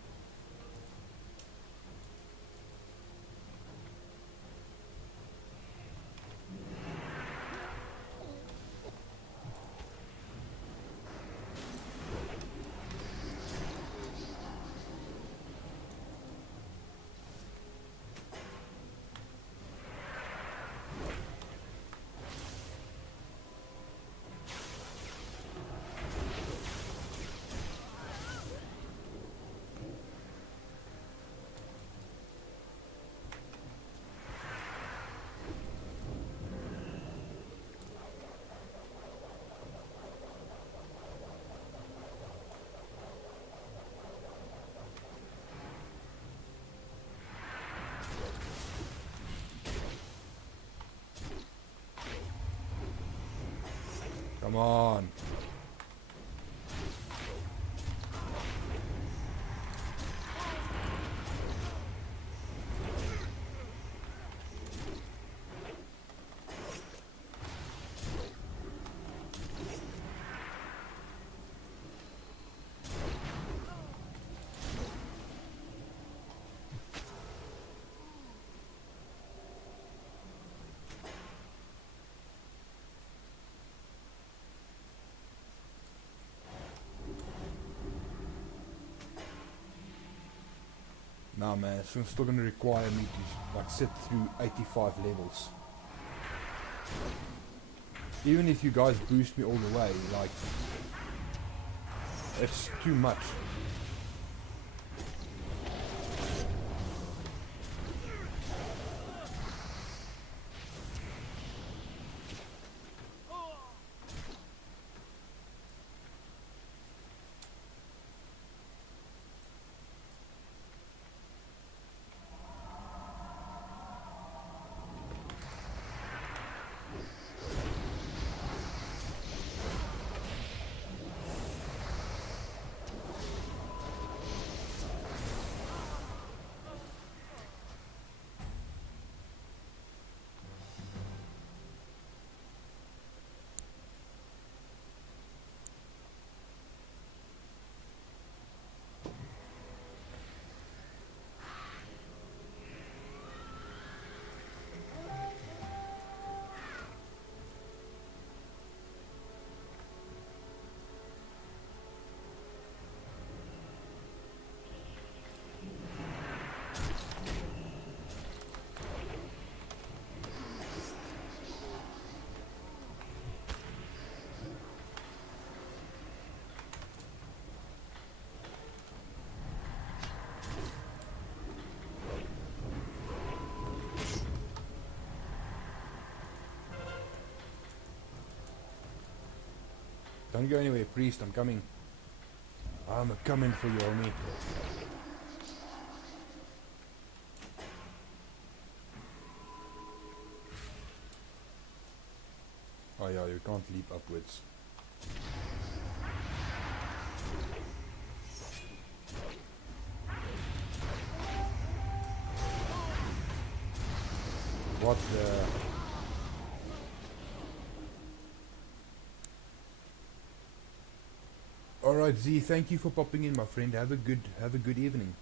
Come on. Nah man, it's still gonna require me to like sit through 85 levels. Even if you guys boost me all the way, like, it's too much. Don't go anywhere, priest, I'm coming. I'm coming for you, homie. Oh yeah, you can't leap upwards. What the... Alright Z, thank you for popping in my friend. Have a good evening.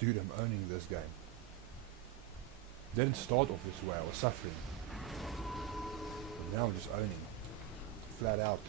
Dude, I'm owning this game. Didn't start off this way, I was suffering. But now I'm just owning. Flat out.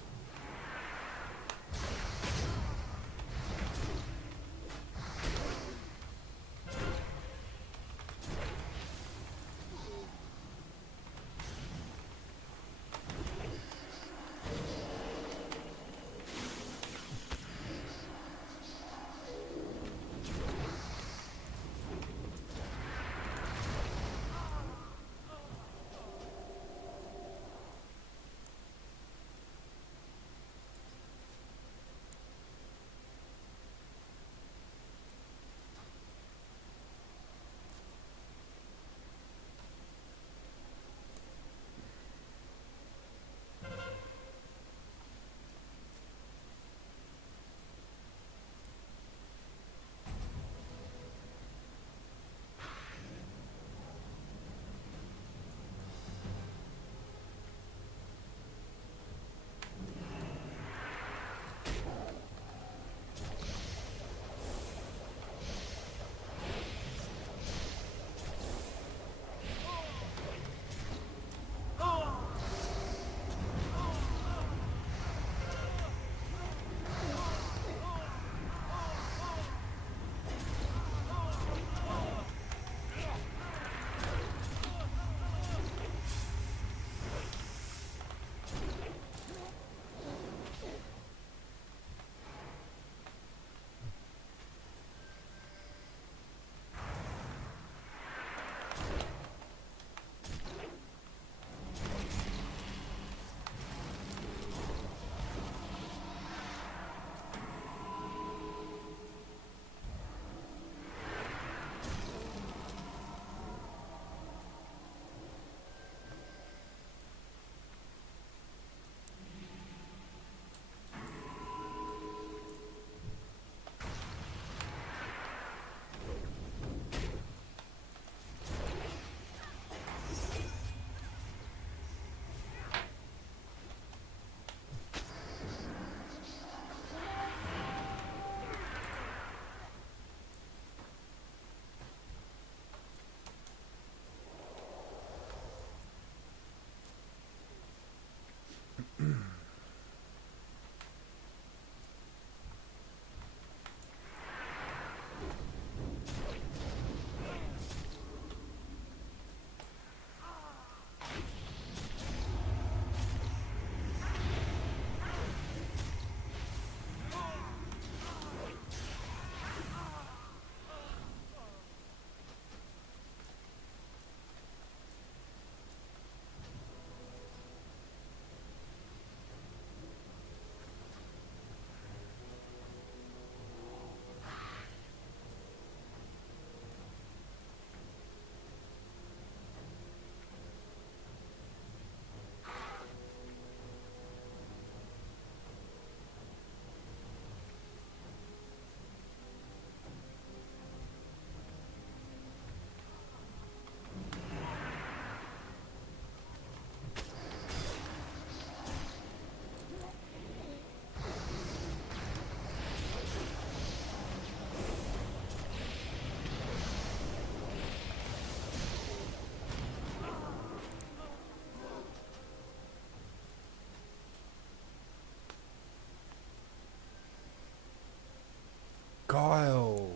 Kyle!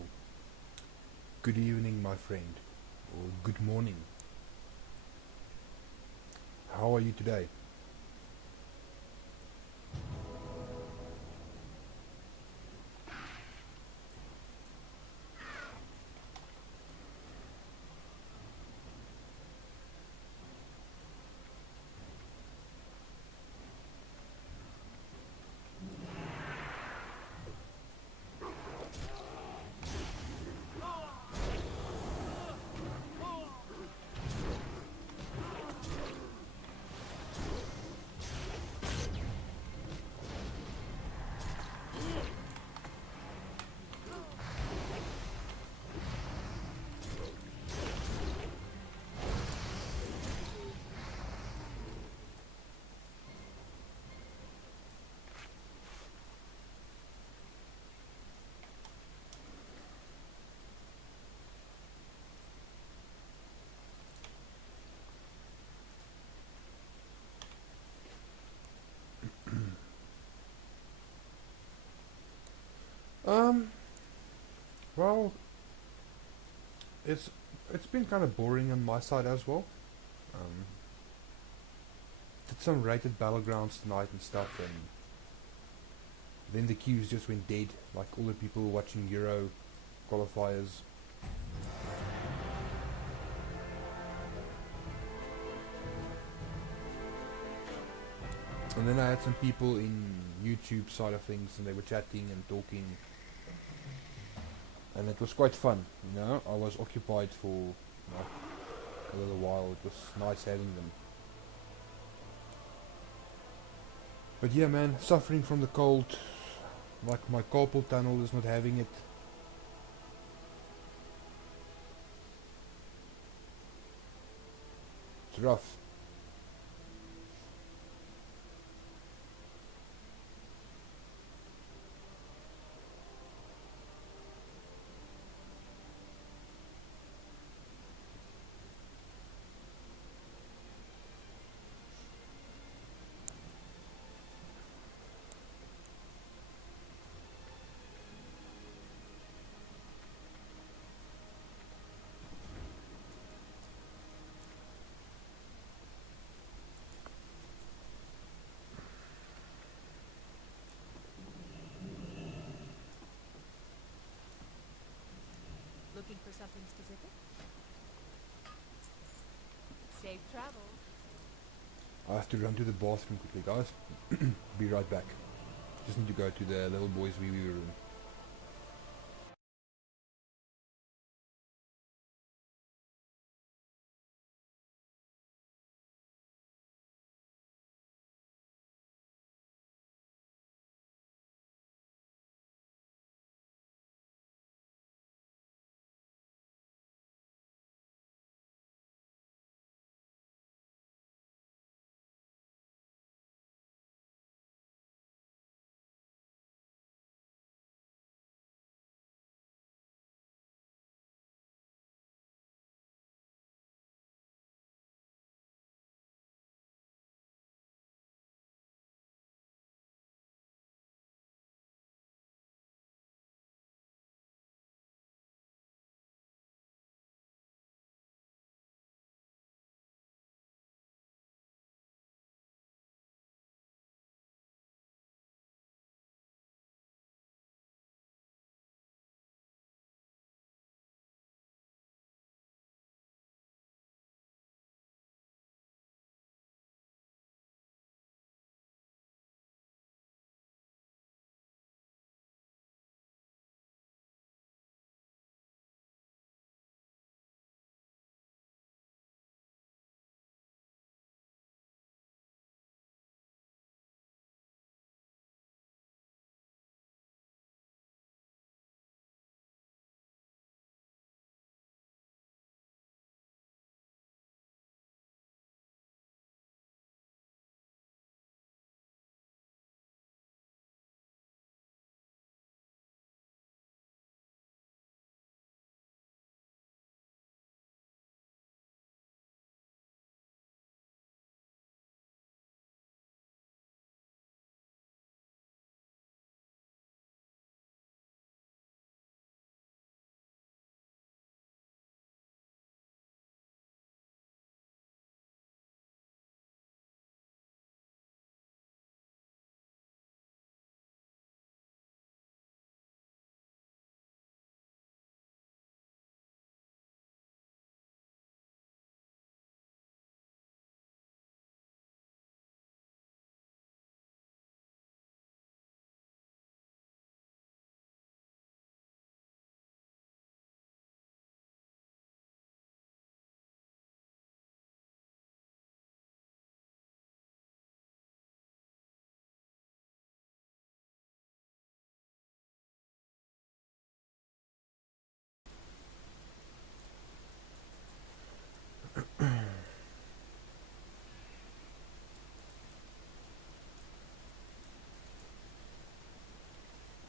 Good evening, my friend. Or good morning. How are you today? Um, well, it's it's been kind of boring on my side as well. Um, did some rated battlegrounds tonight and stuff, and then the queues just went dead. Like all the people watching Euro qualifiers. And then I had some people in YouTube side of things, and they were chatting and talking, and it was quite fun. You know, I was occupied for like a little while. It was nice having them. But yeah, man, suffering from the cold. Like my carpal tunnel is not having it. It's rough. Looking for something specific? Safe travel. I have to run to the bathroom quickly, guys. Be right back. Just need to go to the little boy's wee wee room.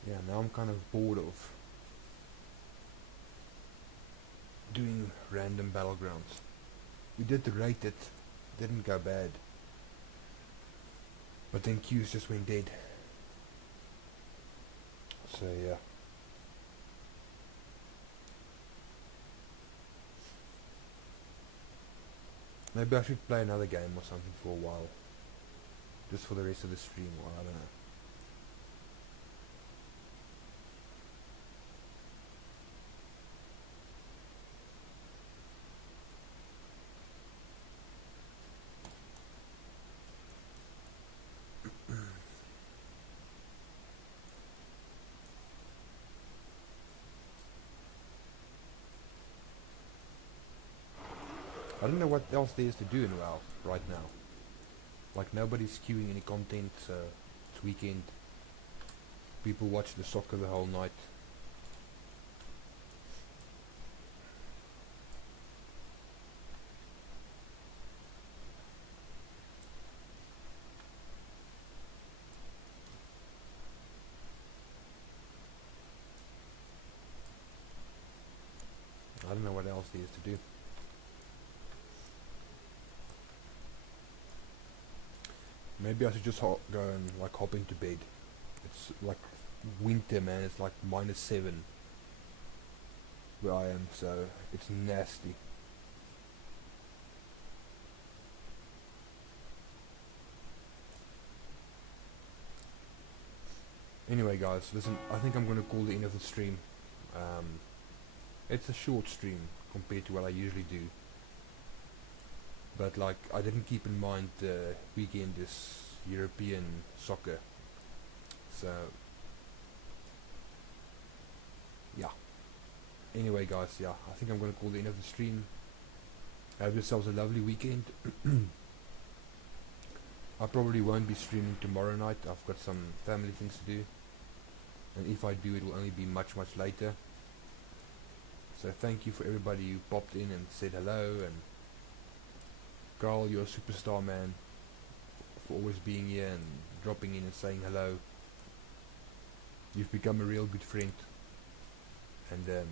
Yeah, now I'm kind of bored of doing random battlegrounds. We did rate it, didn't go bad. But then queues just went dead. So yeah. Maybe I should play another game or something for a while. Just for the rest of the stream, or I don't know. I don't know what else there is to do in WoW right now. Like, nobody's queuing any content, so it's weekend. People watch the soccer the whole night. I don't know what else there is to do. Maybe I should just go and like hop into bed. It's like winter, man. It's like -7 where I am, so it's nasty. Anyway, guys, listen. I think I'm gonna call the end of the stream. It's a short stream compared to what I usually do. But like, I didn't keep in mind the weekend is European soccer. So, yeah. Anyway, guys, yeah, I think I'm going to call the end of the stream. Have yourselves a lovely weekend. I probably won't be streaming tomorrow night. I've got some family things to do. And if I do, it will only be much, much later. So thank you for everybody who popped in and said hello. And Carl, you're a superstar, man, for always being here and dropping in and saying hello. You've become a real good friend. And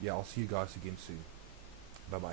yeah, I'll see you guys again soon. Bye bye.